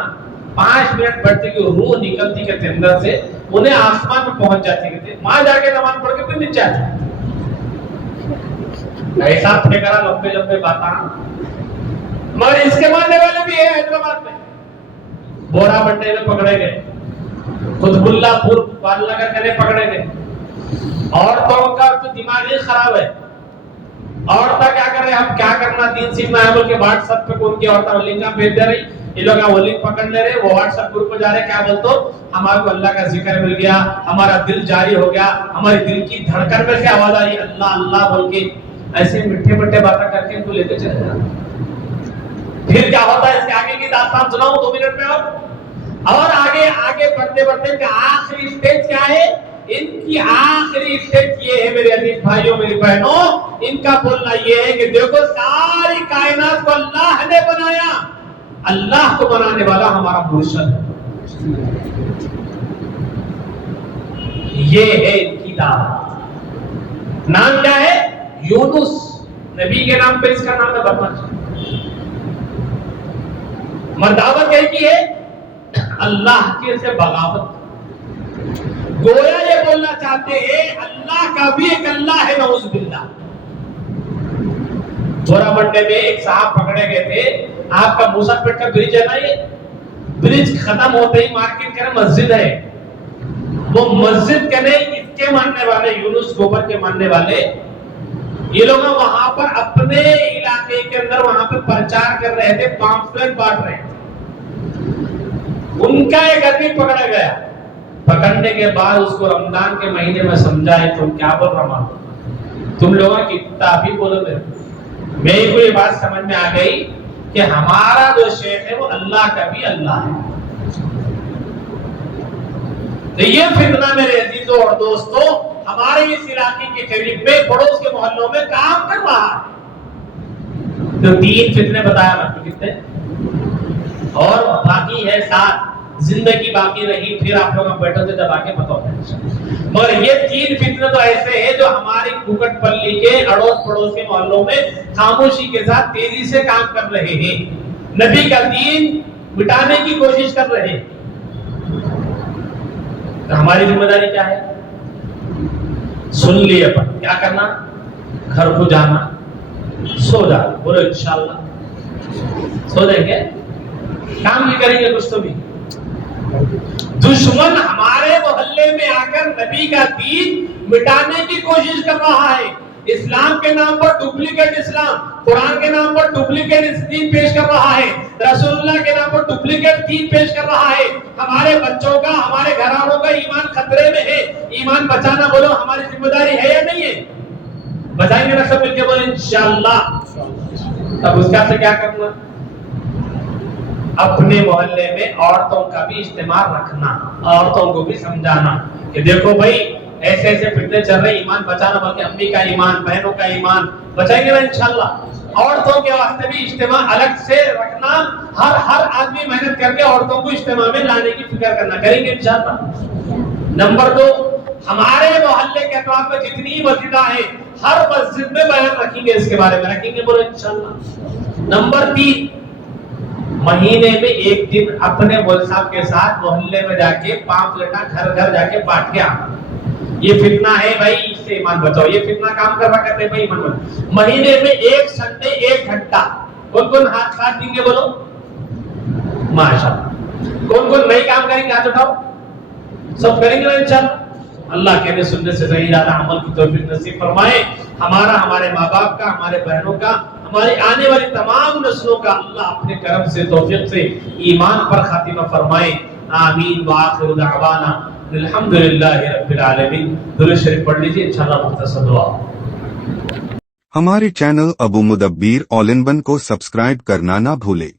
5 منٹ بیٹھتے کہ روح نکلتی کہتے اندر سے, انہیں آسمان میں پہنچ جاتی کہتے, وہاں جا کے نماز پڑھ کے پھر نیچے آتی. ایسا پھیکرا لمبے باتاں. مگر اس کے ماننے والے بھی ہیں حیدرآباد میں, بورا بنڈے میں پکڑے گئے, قطب اللہ پور پال نگر کرنے پکڑے گئے. عورتوں کا تو دماغ ہی خراب ہے. عورتیں کیا کر رہے ہیں, ہم کیا کرنا, دین سیکھنا ہے بول کے واٹس ایپ پہ کون کی عورتیں لنک بھیج دے رہی, یہ لوگ وہ لنک پکڑ لے رہے, وہ واٹس ایپ گروپ پہ جا رہے, کیا بولتے ہو ہمارے کو اللہ کا ذکر مل گیا, ہمارا دل جاری ہو گیا, ہمارے دل کی دھڑکن میں سے آواز آئی اللہ اللہ بول کے. ایسے میٹھے باتیں کر کے ان کو لے کے چلے جاتے. پھر کیا ہوتا ہے, اس کے آگے کی داستان سناؤں 2 منٹ میں. اور آگے بڑھتے ان کا آخری اسٹیج کیا ہے؟ ان کی آخری اسٹیج یہ ہے میرے عزیز بھائیوں میری بہنوں, ان کا بولنا یہ ہے کہ دیکھو ساری کائنات کو اللہ نے بنایا, اللہ کو بنانے والا ہمارا مرشد ہے. یہ ہے ان کی دعوت. نام کیا ہے؟ یونس. نبی کے نام پہ اس کا نام ہے بدماش. مرداوت کیا کی ہے؟ اللہ کے سے بغاوت. گویا یہ بولنا چاہتے ہیں اللہ کا بھی ایک اللہ ہے, نعوذ باللہ. گورا منڈے میں ایک صاحب پکڑے گئے تھے. آپ کا موسیٰ پیٹ کا برج ہے نا, یہ برج ختم ہوتے ہی مارکیٹ کے مسجد ہے. وہ مسجد کے نہیں, اس کے ماننے والے یونس گوبر کے ماننے والے یہ لوگ وہاں پر اپنے علاقے کے اندر وہاں پہ پرچار کر رہے تھے, پامفلٹ بانٹ رہے تھے. ان کا ایک آدمی پکڑا گیا. پکڑنے کے بعد اس کو رمضان کے مہینے میں سمجھائے تم کیا بول رہا ہوں, تم لوگوں کی تعبیر بولو. میری کو یہ بات سمجھ میں آ گئی کہ ہمارا جو شیخ ہے وہ اللہ کا بھی اللہ ہے. تو یہ فتنہ میرے عزیزوں اور دوستوں ہمارے اس علاقے کے قریب میں پڑوس کے محلوں میں کام کر رہا ہے. تو 3 فتنے بتایا میں آپ کو کتنے, اور باقی ہے 7. زندگی باقی رہی پھر آپ لوگ بیٹھو تھے جب آگے پتہ ہوتا ہے. مگر یہ 3 فتنے تو ایسے ہیں جو ہماری کوکٹ پلی کے اڑوس پڑوس کے محلوں میں خاموشی کے ساتھ تیزی سے کام کر رہے ہیں, نبی کا دین مٹانے کی کوشش کر رہے ہیں. تو ہماری ذمہ داری کیا ہے؟ سن لیے اپن کیا کرنا, گھر کو جانا, سو جانا. بولو انشاءاللہ سو جائیں گے, کام بھی کریں گے کچھ تو بھی. دشمن ہمارے محلے میں آ کر نبی کا دین مٹانے کی کوشش کر رہا ہے. اسلام کے نام پر ڈپلیکیٹ اسلام, قرآن کے نام پر ڈپلیکیٹ دین پیش کر رہا ہے, رسول اللہ کے نام پر ڈپلیکیٹ دین پیش کر رہا ہے. ہمارے بچوں کا, ہمارے گھرانوں کا ایمان خطرے میں ہے. ایمان بچانا بولو ہماری ذمہ داری ہے یا نہیں ہے؟ بچائیں گے نا سب مل کے بولیں انشاءاللہ. تب اس کا سے کیا کرنا, اپنے محلے میں عورتوں کا بھی اجتماع رکھنا, عورتوں کو بھی سمجھانا کہ دیکھو بھائی ایسے ایسے فتنے چل رہے, ایمان بچانا, بلکہ امی کا ایمان, بہنوں کا ایمان بچائیں گے نا انشاءاللہ. عورتوں کے واسطے بھی اجتماع الگ سے رکھنا, ہر آدمی محنت کر کے عورتوں کو اجتماع میں لانے کی فکر کرنا, کریں گے انشاءاللہ. نمبر 2, ہمارے محلے کے اطراف میں جتنی مسجدیں ہیں ہر مسجد میں بیان رکھیں گے, اس کے بارے میں رکھیں گے, بولو انشاءاللہ. نمبر 3, مہینے میں ایک دن اپنے مول صاحب کے ساتھ محلے میں جا کے پامفلٹاں گھر گھر جا کے بانٹ کے آنا. یہ فتنہ ہے بھائی, اس سے ایمان بچاؤ. یہ فتنہ کام کروا کرتے بھائی ایمان بچاؤ. مہینے میں ایک سنڈے 1 گھنٹہ. کون کون ہاتھ ساتھ دیں گے بولو ماشاءاللہ. کون کون نہیں کام کریں گے ہاتھ اٹھاؤ, سب کریں گے نا انشاءاللہ. اللہ کے سننے سے صحیح زیادہ عمل کی توفیق نصیب فرمائے. ہمارا, ہمارے ماں باپ کا, ہمارے بہنوں کا, ہماری آنے والی تمام نسلوں کا اللہ اپنے کرم سے توفیق سے ایمان پر خاتمہ فرمائے. آمین. وآخر دعوانا الحمدللہ رب العالمین. درود شریف پڑھ لیجیے انشاءاللہ مختصر دعا. ہمارے چینل ابو مدبر آل ان ون کو سبسکرائب کرنا نہ بھولے.